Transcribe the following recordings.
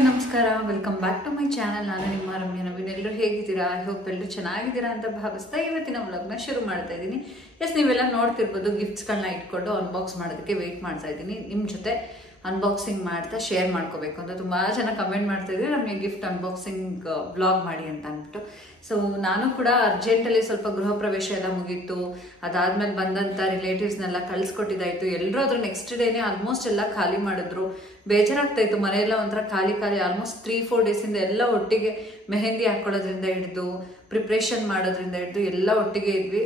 ಎಲ್ರಿಗೂ ನಮಸ್ಕಾರ, welcome back to my channel. ನಾನು ನಿಮ್ಮ ರಮ್ಯ ನವೀನ್. ಎಲ್ಲರೂ ಹೇಗಿದ್ದೀರಾ? ಐ ಹೋಪ್ ಎಲ್ಲರೂ ಚೆನ್ನಾಗಿದ್ದೀರಾ ಅಂತ ಭಾವಿಸ್ತಾ ಇವತ್ತಿನ ವ್ಲಾಗ್ನ ಶುರು ಮಾಡ್ತಾ ಇದ್ದೀನಿ. ನೀವೆಲ್ಲ ನೋಡ್ತಿರ್ಬೋದು, ಗಿಫ್ಟ್ಸ್ಗಳನ್ನ ಇಟ್ಕೊಂಡು ಅನ್ಬಾಕ್ಸ್ ಮಾಡೋದಕ್ಕೆ ವೆಯ್ಟ್ ಮಾಡ್ತಾ ಇದ್ದೀನಿ. ನಿಮ್ಮ ಜೊತೆ ಅನ್ಬಾಕ್ಸಿಂಗ್ ಮಾಡ್ತಾ ಶೇರ್ ಮಾಡ್ಕೋಬೇಕು ಅಂತ ತುಂಬ ಜನ ಕಮೆಂಟ್ ಮಾಡ್ತಾ ಇದ್ದೀವಿ, ನಮಗೆ ಗಿಫ್ಟ್ ಅನ್ಬಾಕ್ಸಿಂಗ್ ವ್ಲಾಗ್ ಮಾಡಿ ಅಂತ ಅಂದ್ಬಿಟ್ಟು. ಸೊ ನಾನು ಕೂಡ ಅರ್ಜೆಂಟಲ್ಲಿ ಸ್ವಲ್ಪ ಗೃಹ ಪ್ರವೇಶ ಎಲ್ಲ ಮುಗೀತು. ಅದಾದ್ಮೇಲೆ ಬಂದಂಥ ರಿಲೇಟಿವ್ಸ್ನೆಲ್ಲ ಕಳಿಸ್ಕೊಟ್ಟಿದ್ದಾಯ್ತು. ಎಲ್ಲರೂ ಅದ್ರ ನೆಕ್ಸ್ಟ್ ಡೇನೇ ಆಲ್ಮೋಸ್ಟ್ ಎಲ್ಲ ಖಾಲಿ ಮಾಡಿದ್ರು. ಬೇಜಾರಾಗ್ತಾ ಇತ್ತು, ಮನೆಯೆಲ್ಲ ಒಂಥರ ಖಾಲಿ ಆಲ್ಮೋಸ್ಟ್ 3-4 ಡೇಸಿಂದ ಎಲ್ಲ ಒಟ್ಟಿಗೆ ಮೆಹಂದಿ ಹಾಕೊಳ್ಳೋದ್ರಿಂದ ಹಿಡಿದು ಪ್ರಿಪ್ರೇಷನ್ ಮಾಡೋದ್ರಿಂದ ಹಿಡಿದು ಎಲ್ಲ ಒಟ್ಟಿಗೆ ಇದ್ವಿ.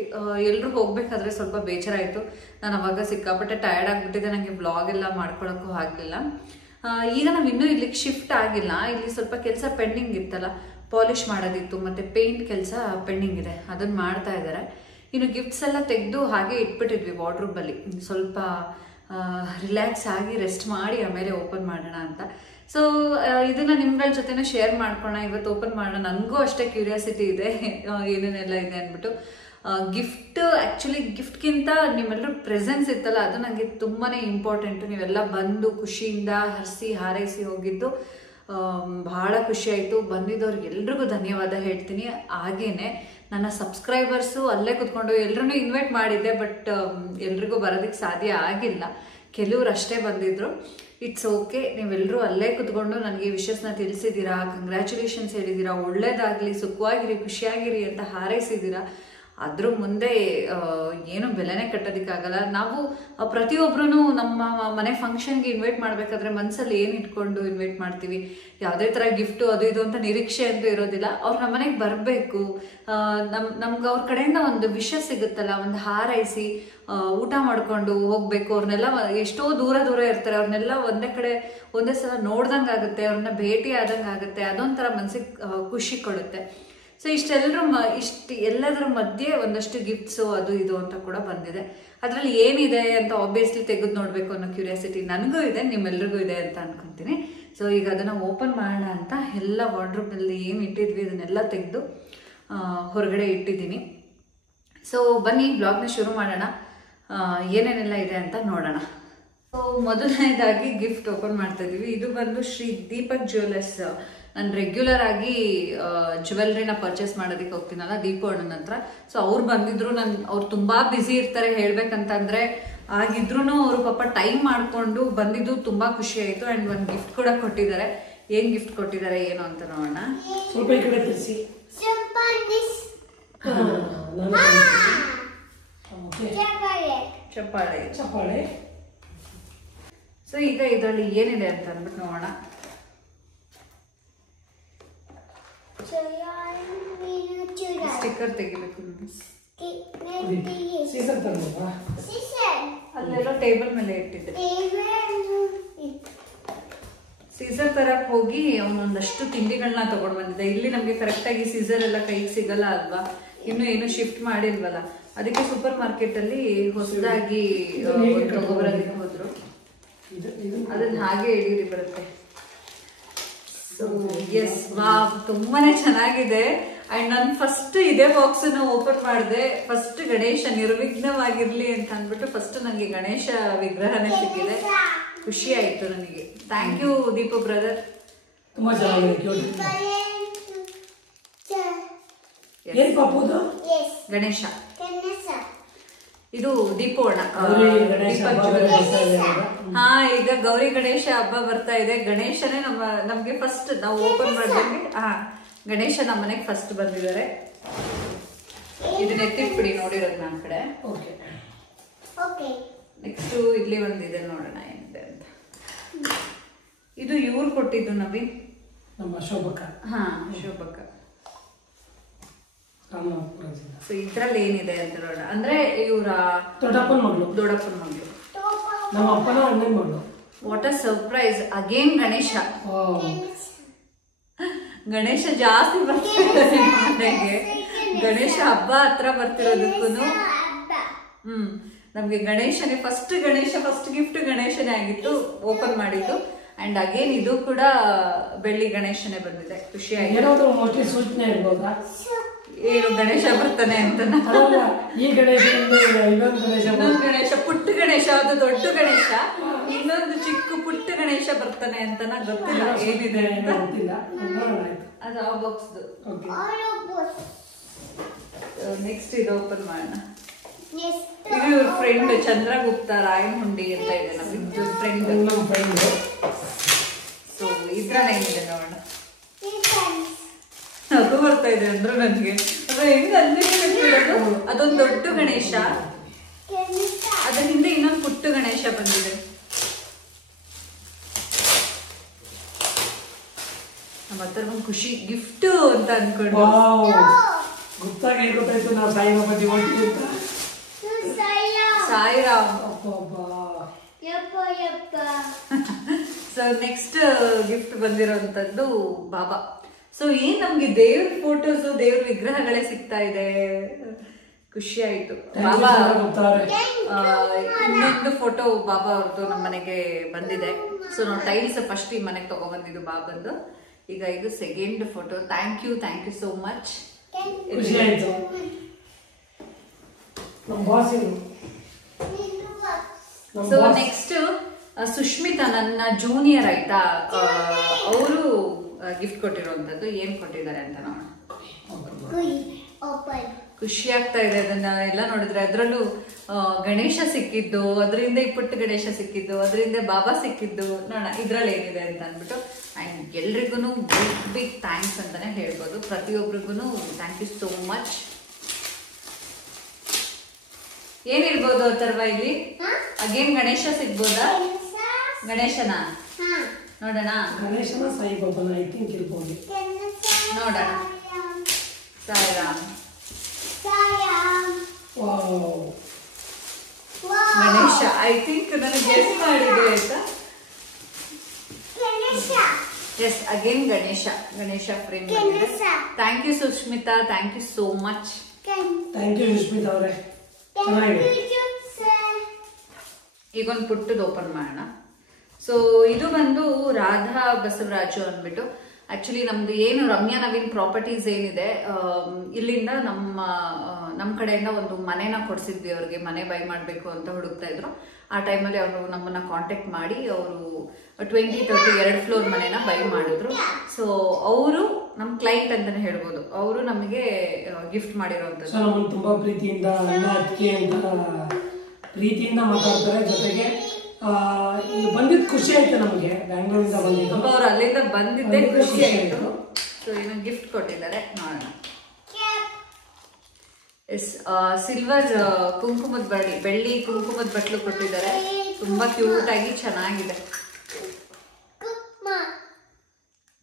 ಎಲ್ಲರೂ ಹೋಗ್ಬೇಕಾದ್ರೆ ಸ್ವಲ್ಪ ಬೇಜಾರಾಯಿತು. ನಾನು ಅವಾಗ ಸಿಕ್ಕಾಪಟ್ಟೆ ಟಯರ್ಡ್ ಆಗಿಬಿಟ್ಟಿದ್ದೆ, ನನಗೆ ವ್ಲಾಗ್ ಎಲ್ಲ ಮಾಡ್ಕೊಳಕ್ಕೂ ಆಗಲಿಲ್ಲ. ಈಗ ನಾವು ಇನ್ನೂ ಇಲ್ಲಿಗೆ ಶಿಫ್ಟ್ ಆಗಿಲ್ಲ. ಇಲ್ಲಿ ಸ್ವಲ್ಪ ಕೆಲಸ ಪೆಂಡಿಂಗ್ ಇತ್ತಲ್ಲ, ಪಾಲಿಷ್ ಮಾಡೋದಿತ್ತು ಮತ್ತು ಪೇಂಟ್ ಕೆಲಸ ಪೆಂಡಿಂಗ್ ಇದೆ, ಅದನ್ನು ಮಾಡ್ತಾ ಇದ್ದಾರೆ. ಇನ್ನು ಗಿಫ್ಟ್ಸ್ ಎಲ್ಲ ತೆಗೆದು ಹಾಗೆ ಇಟ್ಬಿಟ್ಟಿದ್ವಿ ವಾರ್ಡ್ರೂಬಲ್ಲಿ, ಸ್ವಲ್ಪ ರಿಲ್ಯಾಕ್ಸ್ ಆಗಿ ರೆಸ್ಟ್ ಮಾಡಿ ಆಮೇಲೆ ಓಪನ್ ಮಾಡೋಣ ಅಂತ. ಸೊ ಇದನ್ನ ನಿಮ್ಗಳ ಜೊತೆನೂ ಶೇರ್ ಮಾಡ್ಕೋಣ, ಇವತ್ತು ಓಪನ್ ಮಾಡೋಣ. ನನಗೂ ಅಷ್ಟೇ ಕ್ಯೂರಿಯಾಸಿಟಿ ಇದೆ ಏನೇನೆಲ್ಲ ಇದೆ ಅಂದ್ಬಿಟ್ಟು. ಗಿಫ್ಟ್ ಆ್ಯಕ್ಚುಲಿ ಗಿಫ್ಟ್ಗಿಂತ ನಿಮ್ಮೆಲ್ಲರೂ ಪ್ರೆಸೆನ್ಸ್ ಇತ್ತಲ್ಲ, ಅದು ನನಗೆ ತುಂಬಾ ಇಂಪಾರ್ಟೆಂಟು. ನೀವೆಲ್ಲ ಬಂದು ಖುಷಿಯಿಂದ ಹರಿಸಿ ಹಾರೈಸಿ ಹೋಗಿದ್ದು ಬಹಳ ಖುಷಿ ಆಯಿತು. ಬಂದಿದ್ದವ್ರಿಗೆ ಎಲ್ರಿಗೂ ಧನ್ಯವಾದ ಹೇಳ್ತೀನಿ. ಹಾಗೇನೆ ನನ್ನ ಸಬ್ಸ್ಕ್ರೈಬರ್ಸು ಅಲ್ಲೇ ಕುತ್ಕೊಂಡು ಎಲ್ಲರೂ ಇನ್ವೈಟ್ ಮಾಡಿದ್ದೆ, ಬಟ್ ಎಲ್ರಿಗೂ ಬರೋದಕ್ಕೆ ಸಾಧ್ಯ ಆಗಿಲ್ಲ. ಕೆಲವ್ರು ಅಷ್ಟೇ ಬಂದಿದ್ರು. ಇಟ್ಸ್ ಓಕೆ, ನೀವೆಲ್ಲರೂ ಅಲ್ಲೇ ಕುತ್ಕೊಂಡು ನನಗೆ ವಿಷಸ್ನ ತಿಳಿಸಿದ್ದೀರಾ, ಕಂಗ್ರ್ಯಾಚುಲೇಷನ್ಸ್ ಹೇಳಿದ್ದೀರಾ, ಒಳ್ಳೇದಾಗಲಿ, ಸುಖವಾಗಿರಿ, ಖುಷಿಯಾಗಿರಿ ಅಂತ ಹಾರೈಸಿದ್ದೀರಾ. ಅದ್ರ ಮುಂದೆ ಏನು ಬೆಲೆನೇ ಕಟ್ಟೋದಕ್ಕಾಗಲ್ಲ. ನಾವು ಪ್ರತಿಯೊಬ್ಬರೂ ನಮ್ಮ ಮನೆ ಫಂಕ್ಷನ್ಗೆ ಇನ್ವೈಟ್ ಮಾಡಬೇಕಾದ್ರೆ ಮನಸ್ಸಲ್ಲಿ ಏನು ಇಟ್ಕೊಂಡು ಇನ್ವೈಟ್ ಮಾಡ್ತೀವಿ, ಯಾವುದೇ ಥರ ಗಿಫ್ಟು ಅದು ಇದು ಅಂತ ನಿರೀಕ್ಷೆ ಅಂತೂ ಇರೋದಿಲ್ಲ. ಅವ್ರು ನಮ್ಮ ಮನೆಗೆ ಬರಬೇಕು, ನಮ್ಗೆ ಅವ್ರ ಕಡೆಯಿಂದ ಒಂದು ವಿಷಯ ಸಿಗುತ್ತಲ್ಲ, ಒಂದು ಹಾರೈಸಿ ಊಟ ಮಾಡಿಕೊಂಡು ಹೋಗಬೇಕು. ಅವ್ರನ್ನೆಲ್ಲ ಎಷ್ಟೋ ದೂರ ಇರ್ತಾರೆ, ಅವ್ರನ್ನೆಲ್ಲ ಒಂದೇ ಕಡೆ ಒಂದೇ ಸಲ ನೋಡ್ದಂಗೆ ಆಗುತ್ತೆ, ಅವ್ರನ್ನ ಭೇಟಿ ಆದಂಗೆ ಆಗುತ್ತೆ. ಅದೊಂಥರ ಮನಸ್ಸಿಗೆ ಖುಷಿ ಕೊಡುತ್ತೆ. ಸೊ ಎಲ್ಲದರ ಮಧ್ಯೆ ಒಂದಷ್ಟು ಗಿಫ್ಟ್ಸು ಅದು ಇದು ಅಂತ ಕೂಡ ಬಂದಿದೆ. ಅದರಲ್ಲಿ ಏನಿದೆ ಅಂತ ಆಬ್ವಿಯಸ್ಲಿ ತೆಗೆದು ನೋಡಬೇಕು ಅನ್ನೋ ಕ್ಯೂರಿಯಾಸಿಟಿ ನನಗೂ ಇದೆ, ನಿಮ್ಮೆಲ್ರಿಗೂ ಇದೆ ಅಂತ ಅನ್ಕೊಂತೀನಿ. ಸೊ ಈಗ ಅದನ್ನು ಓಪನ್ ಮಾಡೋಣ ಅಂತ ಎಲ್ಲ ವಾರ್ಡ್ರೋಬ್ನಲ್ಲಿ ಏನು ಇಟ್ಟಿದ್ವಿ ಅದನ್ನೆಲ್ಲ ತೆಗೆದು ಹೊರಗಡೆ ಇಟ್ಟಿದ್ದೀನಿ. ಸೊ ಬನ್ನಿ ಬ್ಲಾಗ್ನ ಶುರು ಮಾಡೋಣ, ಏನೇನೆಲ್ಲ ಇದೆ ಅಂತ ನೋಡೋಣ. ಸೊ ಮೊದಲನೇದಾಗಿ ಗಿಫ್ಟ್ ಓಪನ್ ಮಾಡ್ತಾ ಇದ್ದೀವಿ. ಇದು ಬಂದು ಶ್ರೀ ದೀಪಕ್ ಜ್ಯುವೆಲ್ಲರ್ಸ್. ನಾನು ರೆಗ್ಯುಲರ್ ಆಗಿ ಜ್ಯುವೆಲ್ರಿನ ಪರ್ಚೇಸ್ ಮಾಡೋದಕ್ಕೆ ಹೋಗ್ತೀನಲ್ಲ ದೀಪು ಅಣ್ಣನ ಹತ್ರ. ಸೊ ಅವ್ರು ಬಂದಿದ್ರು. ಅವ್ರು ತುಂಬಾ ಬ್ಯುಸಿ ಇರ್ತಾರೆ ಹೇಳ್ಬೇಕಂತಂದ್ರೆ, ಆಗಿದ್ರು ಅವರು ಪಾಪ ಟೈಮ್ ಮಾಡ್ಕೊಂಡು ಬಂದಿದ್ದು ತುಂಬಾ ಖುಷಿ ಆಯ್ತು. ಅಂಡ್ ಒಂದು ಗಿಫ್ಟ್ ಕೂಡ ಕೊಟ್ಟಿದ್ದಾರೆ. ಏನ್ ಗಿಫ್ಟ್ ಕೊಟ್ಟಿದ್ದಾರೆ ಏನು ಅಂತ ನೋಡೋಣ. ಚಪ್ಪಾಳೆ. ಸೊ ಈಗ ಇದರಲ್ಲಿ ಏನಿದೆ ಅಂತ ಅಂದ್ಬಿಟ್ಟು ನೋಡೋಣ. ಸ್ಟಿಕ್ಕರ್ ತೆಗಿಬೇಕು. ಅಲ್ಲೆಲ್ಲ ಟೇಬಲ್ ಮೇಲೆ ಇಟ್ಟಿದ್ದೆ. ಸೀಸರ್ ತರಕ್ ಹೋಗಿ ಅವನೊಂದಷ್ಟು ತಿಂಡಿಗಳನ್ನ ತಗೊಂಡು ಬಂದಿದ್ದೆ. ಇಲ್ಲಿ ನಮ್ಗೆ ಕರೆಕ್ಟ್ ಆಗಿ ಸೀಸರ್ ಎಲ್ಲ ಕೈಗೆ ಸಿಗಲ್ಲ ಅಲ್ವಾ, ಇನ್ನು ಏನು ಶಿಫ್ಟ್ ಮಾಡಿಲ್ವಲ್ಲ, ಅದಕ್ಕೆ ಸೂಪರ್ ಮಾರ್ಕೆಟ್ ಅಲ್ಲಿ ಹೊಸದಾಗಿ ತಗೊಬರೋದಕ್ಕೆ ಹೋದ್ರು. ಅದನ್ನ ಹಾಗೆ ಹಿಡೀರಿ ಬರುತ್ತೆ. ಸೊ ಎಸ್, ವಾವ್, ತುಂಬಾನೇ ಚೆನ್ನಾಗಿದೆ. ಅಂಡ್ ನಾನು ಫಸ್ಟ್ ಇದೇ ಬಾಕ್ಸ್ ಓಪನ್ ಮಾಡಿದೆ. ಫಸ್ಟ್ ಗಣೇಶ ನಿರ್ವಿಘ್ನವಾಗಿರ್ಲಿ ಅಂತ ಅಂದ್ಬಿಟ್ಟು ಫಸ್ಟ್ ನನಗೆ ಗಣೇಶ ವಿಗ್ರಹನೇ ಸಿಕ್ಕಿದೆ. ಖುಷಿ ಆಯ್ತು ನನಗೆ. Thank you Deepu brother. Ganesha ಇದು ದೀಪು ಅಣ್ಣ. ಹಾ, ಈಗ ಗೌರಿ ಗಣೇಶ ಹಬ್ಬ ಬರ್ತಾ ಇದೆ. ಗಣೇಶನೇ ನಮ್ಗೆ ಫಸ್ಟ್ ನಾವು ಓಪನ್ ಮಾಡಿದಂಗೆ ಗಣೇಶ ನಮ್ಮ ಮನೆಗೆ ಫಸ್ಟ್ ಬಂದಿದ್ದಾರೆ. ಇದನ್ನ ಎತ್ತಿಟ್ಬಿಡಿ, ನೋಡಿರೋದು ನನ್ನ ಕಡೆ. ನೆಕ್ಸ್ಟ್ ಇಲ್ಲಿ ಒಂದಿದೆ, ನೋಡೋಣ ಏನಿದೆ ಅಂತ. ಇದು ಇವ್ರು ಕೊಟ್ಟಿದ್ದು ನವೀನ್, ನಮ್ಮ ಶೋಭಕ್ಕ. ಹಾ, ಶೋಭಕ್ಕ. ಸೊ ಇದ್ರಲ್ಲಿ ಏನಿದೆ ಅಂತ ನೋಡೋಣ. ಅಂದ್ರೆ ಇವರ ದೊಡ್ಡಪ್ಪನ ಮಗಳು. What a surprise. Again Ganesha ಜಾಸ್ತಿ ಬರ್ತಿರೋದು ಮನೆಗೆ. ಗಣೇಶ ಹಬ್ಬ ಹತ್ರ ಬರ್ತಿರೋದಕ್ಕೂ ನಮ್ಗೆ ಗಣೇಶನೇ ಫಸ್ಟ್ ಗಿಫ್ಟ್ ಗಣೇಶನೇ ಆಗಿತ್ತು ಓಪನ್ ಮಾಡಿದ್ದು. ಅಂಡ್ ಅಗೇನ್ ಇದು ಕೂಡ ಬೆಳ್ಳಿ ಗಣೇಶನೇ ಬಂದಿದೆ. ಖುಷಿಯಾಗಿ. ಏನು ಗಣೇಶ ಬರ್ತಾನೆ ಅಂತ. ಈ ಗಣೇಶ, ಇನ್ನೊಂದು ಗಣೇಶ, ಪುಟ್ಟ ಗಣೇಶ, ಅದು ದೊಡ್ಡ ಗಣೇಶ, ಇನ್ನೊಂದು ಚಿಕ್ಕ ಪುಟ್ಟ ಗಣೇಶ ಗಣೇಶ ಬರ್ತಾನೆ ಅಂತನ ಗೊತ್ತಿಲ್ಲ ಏನಿದೆ ಅಂತ. ಅದು ಆ ಬಾಕ್ಸ್. ನೆಕ್ಸ್ಟ್ ಇದು ಓಪನ್ ಮಾಡೋಣ. ಇದು ಇವ್ರ ಫ್ರೆಂಡ್ ಚಂದ್ರಗುಪ್ತ ರಾಯನಹುಂಡಿ ಅಂತ ಇದೆ ನಮ್ಮ ಫ್ರೆಂಡ್. ಸೊ ಇದ್ರಲ್ಲಿ ಏನಿದೆ ನೋಡೋಣ. ಅದು ಬರ್ತಾ ಇದೆ ಅಂದ್ರೆ ನನಗೆ ಹೆಂಗ್ ಅಂದಿರೋದು. ಅದೊಂದು ದೊಡ್ಡ ಗಣೇಶ, ಅದ್ರ ಹಿಂದೆ ಇನ್ನೊಂದು ಪುಟ್ಟ ಗಣೇಶ ಬಂದಿದೆ. ನಮ್ಮ ಹತ್ರ ಒಂದು ಖುಷಿ ಗಿಫ್ಟ್ ಅಂತ ಅನ್ಕೊಂಡು ಸಾಯಿರಾಮ್. ಸೊ ನೆಕ್ಸ್ಟ್ ಗಿಫ್ಟ್ ಬಂದಿರೋಂಥದ್ದು ಬಾಬಾ. ಸೊ ಏನ್ ನಮ್ಗೆ ದೇವ್ರ ಫೋಟೋಸ್ ದೇವ್ರ ವಿಗ್ರಹಗಳೇ ಸಿಗ್ತಾ ಇದೆ, ಖುಷಿ ಆಯ್ತು. ಬಾಬಾ ಇನ್ನೊಂದು ಫೋಟೋ ಬಾಬಾ ಅವ್ರದ್ದು ನಮ್ಮ ಮನೆಗೆ ಬಂದಿದೆ. ಸೊ ನಾವು ಟೈಲ್ಸ್ ಫಸ್ಟ್ ಈ ಮನೆಗೆ ತಗೊಬಂದಿದ್ದು ಬಾಬಂದು. ಈಗ ಇದು second photo. Thank you so much. So next Sushmita ನನ್ನ ಜೂನಿಯರ್ ಆಯ್ತಾ, ಅವರು ಗಿಫ್ಟ್ ಕೊಟ್ಟಿರುವಂತದ್ದು. ಏನ್ ಕೊಟ್ಟಿದ್ದಾರೆ ಅಂತ ನೋಡೋಣ. ಖುಷಿ ಆಗ್ತಾ ಇದೆ ಅದನ್ನ ಎಲ್ಲ ನೋಡಿದ್ರೆ. ಅದ್ರಲ್ಲೂ ಗಣೇಶ ಸಿಕ್ಕಿದ್ದು, ಅದರಿಂದ ಈ ಪುಟ್ಟ ಗಣೇಶ ಸಿಕ್ಕಿದ್ದು, ಅದರಿಂದ ಬಾಬಾ ಸಿಕ್ಕಿದ್ದು. ನೋಡೋಣ ಇದ್ರಲ್ಲಿ ಏನಿದೆ ಅಂತ ಅಂದ್ಬಿಟ್ಟು. ಅಂಡ್ ಎಲ್ರಿಗೂ ಬಿಗ್ ಥ್ಯಾಂಕ್ಸ್ ಅಂತಾನೆ ಹೇಳ್ಬೋದು. ಪ್ರತಿಯೊಬ್ಬರಿಗೂ ಥ್ಯಾಂಕ್ ಯು ಸೋ ಮಚ್. ಏನಿರ್ಬೋದು ಅಥರ್ವ ಇಲ್ಲಿ? ಅಗೇನ್ ಗಣೇಶ ಸಿಗ್ಬೋದಾ? ಗಣೇಶನ ನೋಡೋಣ. ನೋಡೋಣ. ಸಾಯಿರಾಮ್ ಗಣೇಶ. ಐ ಥಿಂಕ್ ನನಗೆ ಗೆಸ್ ಮಾಡಿದೆ ಆಯ್ತಾ. ಎಸ್, ಅಗೇನ್ ಗಣೇಶ ಫ್ರೇಮ್ ಬಂದಿದೆ. Thank you Sushmita, thank you so much. Thank you Sushmita ಅವರೇ. ಈಗ ಒಂದು ಪುಟ್ಟದು ಓಪನ್ ಮಾಡೋಣ. ಸೊ ಇದು ಬಂದು ರಾಧಾ ಬಸವರಾಜು ಅಂದ್ಬಿಟ್ಟು. ಆಕ್ಚುಲಿ ನಮ್ದು ಏನು ರಮ್ಯಾ ನವೀನ್ ಪ್ರಾಪರ್ಟೀಸ್ ಏನಿದೆ, ಇಲ್ಲಿಂದ ನಮ್ಮ ಕಡೆಯಿಂದ ಒಂದು ಮನೆನ ಕೊಡ್ಸಿದ್ವಿ ಅವ್ರಿಗೆ. ಮನೆ ಬೈ ಮಾಡಬೇಕು ಅಂತ ಹುಡುಕ್ತಾ ಇದ್ರು. ಆ ಟೈಮಲ್ಲಿ ಅವರು ನಮ್ಮನ್ನ ಕಾಂಟ್ಯಾಕ್ಟ್ ಮಾಡಿ ಅವರು 20-30 2 ಫ್ಲೋರ್ ಮನೆನ ಬೈ ಮಾಡಿದ್ರು. ಸೊ ಅವರು ನಮ್ಮ ಕ್ಲೈಂಟ್ ಅಂತಾನೆ ಹೇಳ್ಬೋದು. ಅವರು ನಮಗೆ ಗಿಫ್ಟ್ ಮಾಡಿರೋಂಥದ್ದು. ತುಂಬಾ ಪ್ರೀತಿಯಿಂದ ಮಾತಾಡ್ತಾರೆ. ಜೊತೆಗೆ ಬಂದಿದ್ದು ಖುಷಿ ಆಯ್ತು ನಮಗೆ. ಬ್ಯಾಂಗ್ಳೂರಿಂದ ಬಂದಿದ್ದು, ಅವ್ರು ಅಲ್ಲಿಂದ ಬಂದಿದ್ದೇ ಖುಷಿ ಆಯ್ತು. ಸೊ ಏನೋ ಗಿಫ್ಟ್ ಕೊಟ್ಟಿದ್ದಾರೆ, ನೋಡೋಣ. ಎಸ್, ಸಿಲ್ವರ್ ಕುಂಕುಮದ ಬೆಳ್ಳಿ ಕುಂಕುಮದ ಬಟ್ಲು ಕೊಟ್ಟಿದ್ದಾರೆ. ತುಂಬಾ ಕ್ಯೂಟ್ ಆಗಿ ಚೆನ್ನಾಗಿದೆ.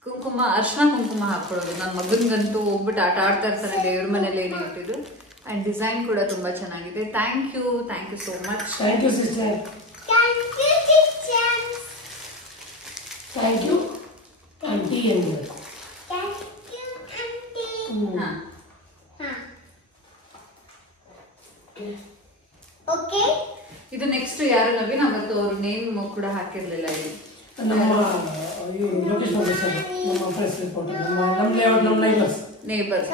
ಕುಂಕುಮ, ಅರ್ಶಿನ ಕುಂಕುಮ ಹಾಕೊಳ್ಳೋದು. ನನ್ನ ಮಗನ್ಗಂತೂ ಹೋಗ್ಬಿಟ್ಟು ಆಟ ಆಡ್ತಾ ಇರ್ತಾನೆ ದೇವ್ರ ಮನೇಲಿ ಏನೇ ಇಟ್ಟಿದ್ರು. ಅಂಡ್ ಡಿಸೈನ್ ಕೂಡ ತುಂಬಾ ಚೆನ್ನಾಗಿದೆ. Thank you so much. Thank you sister. Thank you aunty ಎನ್ಬೇಕು. ಇದು ನೆಕ್ಸ್ಟ್ ಯಾರು ನವೀನ್, ಅವತ್ತು ಅವ್ರ ನೇಮ್ ಕೂಡ ಹಾಕಿರ್ಲಿಲ್ಲ. ಇಲ್ಲಿ ನಮ್ಮ ಲೊಕೇಶನ್ ನಮ್ಮ ನೇಬರ್ಸ್.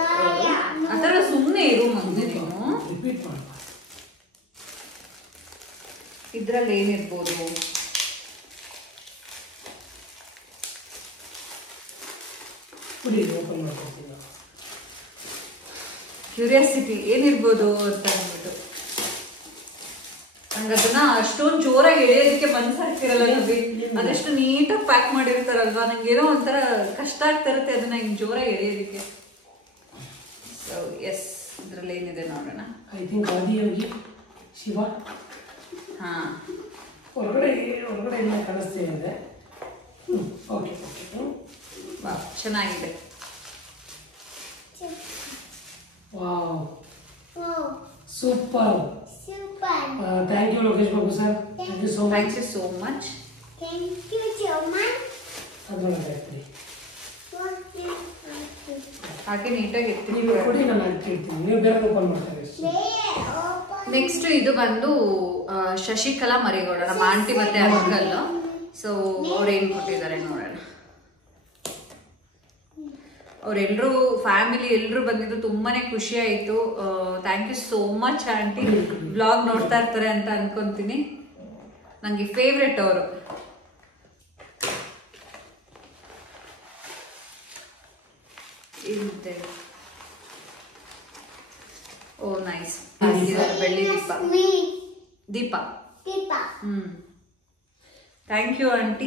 ಅದರ ಸುಮ್ಮನೆ ಇರು ಮುಂದೆ ನೀನು. ರಿಪೀಟ್ ಮಾಡಿ. ಇದ್ರಲ್ಲಿ ಏನಿರ್ಬೋದು? ಕ್ಯೂರಿಯಾಸಿಟಿ ಏನಿರ್ಬೋದು ಅಂತ ಅಂದ್ಬಿಟ್ಟು. ನಂಗೆ ಅದನ್ನ ಅಷ್ಟೊಂದು ಜೋರಾಗಿ ಎಳೆಯೋದಕ್ಕೆ ಮನ್ಸಾಗ್ತಿರಲ್ಲ ನವೀನ್. ಅದೆಷ್ಟು ನೀಟಾಗಿ ಪ್ಯಾಕ್ ಮಾಡಿರ್ತಾರಲ್ವಾ, ನಂಗೇನೋ ಒಂಥರ ಕಷ್ಟ ಆಗ್ತಾ ಇರುತ್ತೆ ಅದನ್ನ ಹಿಂಗೆ ಜೋರಾಗಿ ಎಳೆಯೋದಕ್ಕೆ. ಸೊ ಎಸ್, ಇದ್ರಲ್ಲಿ ಏನಿದೆ ನೋಡೋಣ. I think Adiyogi Shiva. ಹಾ, ಹೊರಗಡೆ ಎಲ್ಲ ಕಾಣಿಸ್ತಾ ಇದೆ. ಓಕೆ, ಚೆನ್ನಾಗಿದೆ. Wow, super. Thank you Lokesh Babu sir. Thank you so much. ಹಾಗೆ ನೀಟಾಗಿ ಕೊಡಿ, ನಾನು ಇಡ್ತೀನಿ. ನೀವು ಬೇರೆ ಓಪನ್ ಮಾಡ್ತಾರೆ. ನೆಕ್ಸ್ಟ್ ಇದು ಬಂದು ಶಶಿಕಲಾ ಮರಿಗೌಡ, ನಮ್ಮ ಆಂಟಿ ಮತ್ತೆ ಅಂಕಲ್. ಸೊ ಅವ್ರು ಏನ್ ಕೊಟ್ಟಿದ್ದಾರೆ ನೋಡೋಣ. ಅವರೆಲ್ಲರೂ ಫ್ಯಾಮಿಲಿ ಎಲ್ಲರೂ ಬಂದಿದ್ದು ತುಂಬಾನೇ ಖುಷಿ ಆಯ್ತು. Thank you so much aunty. Blog ನೋಡ್ತಾ ಇರ್ತಾರೆ ಅಂತ ಅನ್ಕೊಂತೀನಿ. ನಂಗೆ ಫೇವ್ರೆಟ್ ಅವರು. ಇಂತೆ ಓ ನೈಸ್ ಬೆಳ್ಳಿ ದೀಪ ದೀಪ ಥ್ಯಾಂಕ್ ಯು ಆಂಟಿ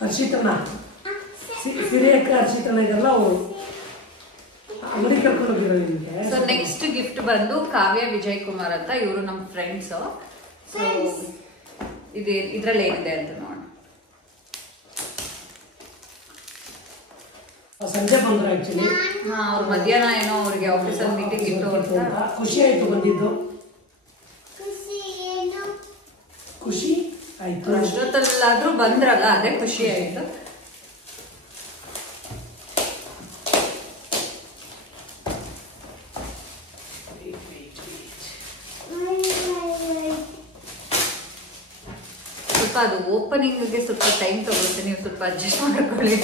ಹರ್ಷಿತನ ಸಿರಿಯಕ್ಕ ಹರ್ಷಿತನ ಇದೆಲ್ಲ ಅವರು ಅಂಗಡಿ ಕರ್ಕೊಂಡು ಹೋಗಿರೋ ನಿಮಗೆ. ಸೊ ನೆಕ್ಸ್ಟ್ ಗಿಫ್ಟ್ ಬಂದು ಕಾವ್ಯ ವಿಜಯ್ ಕುಮಾರ್ ಅಂತ, ಇವರು ನಮ್ಮ ಫ್ರೆಂಡ್ಸ್. ಸೊ ಇದ್ರಲ್ಲಿ ಏನಿದೆ ಅಂತ ನೋಡೋಣ. ಸಂಜೆ ಬಂದ್ರು ಆಕ್ಚುಲಿ. ಅವ್ರು ಮಧ್ಯಾಹ್ನ ಏನೋ ಅವ್ರಿಗೆ ಆಫೀಸಲ್ಲಿ ಮೀಟಿಂಗ್ ಇತ್ತು ಅಂತ. ಖುಷಿ ಆಯ್ತು ಬಂದಿದ್ದು, ಖುಷಿ ಆಯ್ತು. ಅಷ್ಟೊತ್ತಲ್ಲಾದ್ರೂ ಬಂದ್ರಲ್ಲ, ಅದೇ ಖುಷಿ ಆಯ್ತು. ಸ್ವಲ್ಪ ಅದು ಓಪನಿಂಗ್ಗೆ ಸ್ವಲ್ಪ ಟೈಮ್ ತಗೊಳುತ್ತೆ, ನೀವು ಸ್ವಲ್ಪ ಅಡ್ಜಸ್ಟ್ ಮಾಡ್ಕೊಳ್ಳಿ.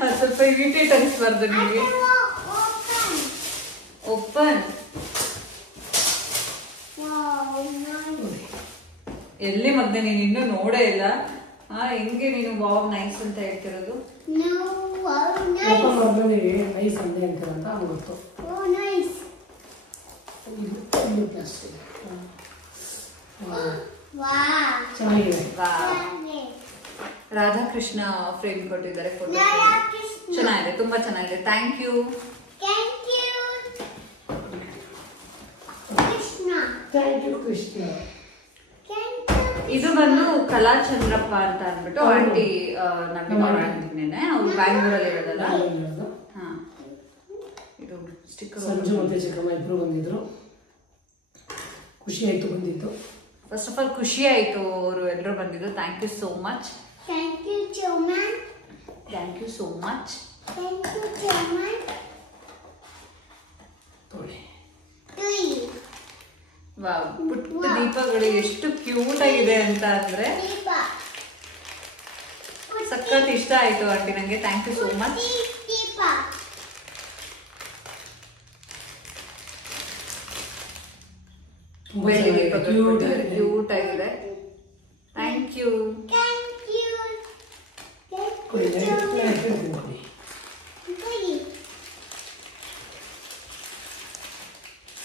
ಅದು ಸ್ವಲ್ಪ ಇರಿಟೇಟ್ ಅನಿಸ್ಬಾರ್ದು ನಿಮಗೆ. ಓಪನ್ ಎಲ್ಲಿ ಮಗ್ನೆ ನೀನು ಇನ್ನೂ ನೋಡೇ ಇಲ್ಲ. ಹೆಂಗೆ ನೀನು ವಾವ್ ನೈಸ್ ಅಂತ ಹೇಳ್ತಿರೋದು? ನೈಸ್ ಅಂದೆ ಅಂತೀರಂತ ಗೊತ್ತು. ಚೆನ್ನಾಗಿದೆ. ರಾಧಾಕೃಷ್ಣ ಫ್ರೇಮ್ ಕೊಟ್ಟಿದ್ದಾರೆ, ಫೋಟೋ ಚೆನ್ನಾಗಿದೆ, ತುಂಬಾ ಚೆನ್ನಾಗಿದೆ. Thank you. ಕೃಷ್ಣ. ಇದು ಬಂದು ಕಲಾಚಂದ್ರಪ್ಪ ಅಂತ ಅಂದ್ಬಿಟ್ಟು ಆಂಟಿ ನನ್ನೆ ಅವ್ರು ಬ್ಯಾಂಗ್ಳೂರಲ್ಲಿ ಇರೋದಲ್ಲ. ಹಾ, ಇದು ಸ್ಟಿಕ್ಕರ್. ಸಂಜು ಮತ್ತೆ ಚಿಕ್ಕಮ್ಮ ಇಬ್ರು ಬಂದಿದ್ರು, ಖುಷಿ ಆಯ್ತು ಬಂದಿದ್ದು. ಫಸ್ಟ್ ಆಫ್ ಆಲ್ ಖುಷಿ ಆಯ್ತು ಅವರು ಎಲ್ಲರೂ ಬಂದಿದ್ದು. Thank you so much. Thank you so much. Wow, ಪುಟ್ಟ ದೀಪಗಳು ಎಷ್ಟು ಕ್ಯೂಟ್ ಆಗಿದೆ ಅಂತ ಅಂದ್ರೆ ಸಖತ್ ಇಷ್ಟ ಆಯ್ತು ಆಂಟಿ ನಂಗೆ. Thank you so much. ಬೆಳ್ಳಿ ದೀಪಗಳು ಕ್ಯೂಟ್ ಆಗಿದೆ. Thank you.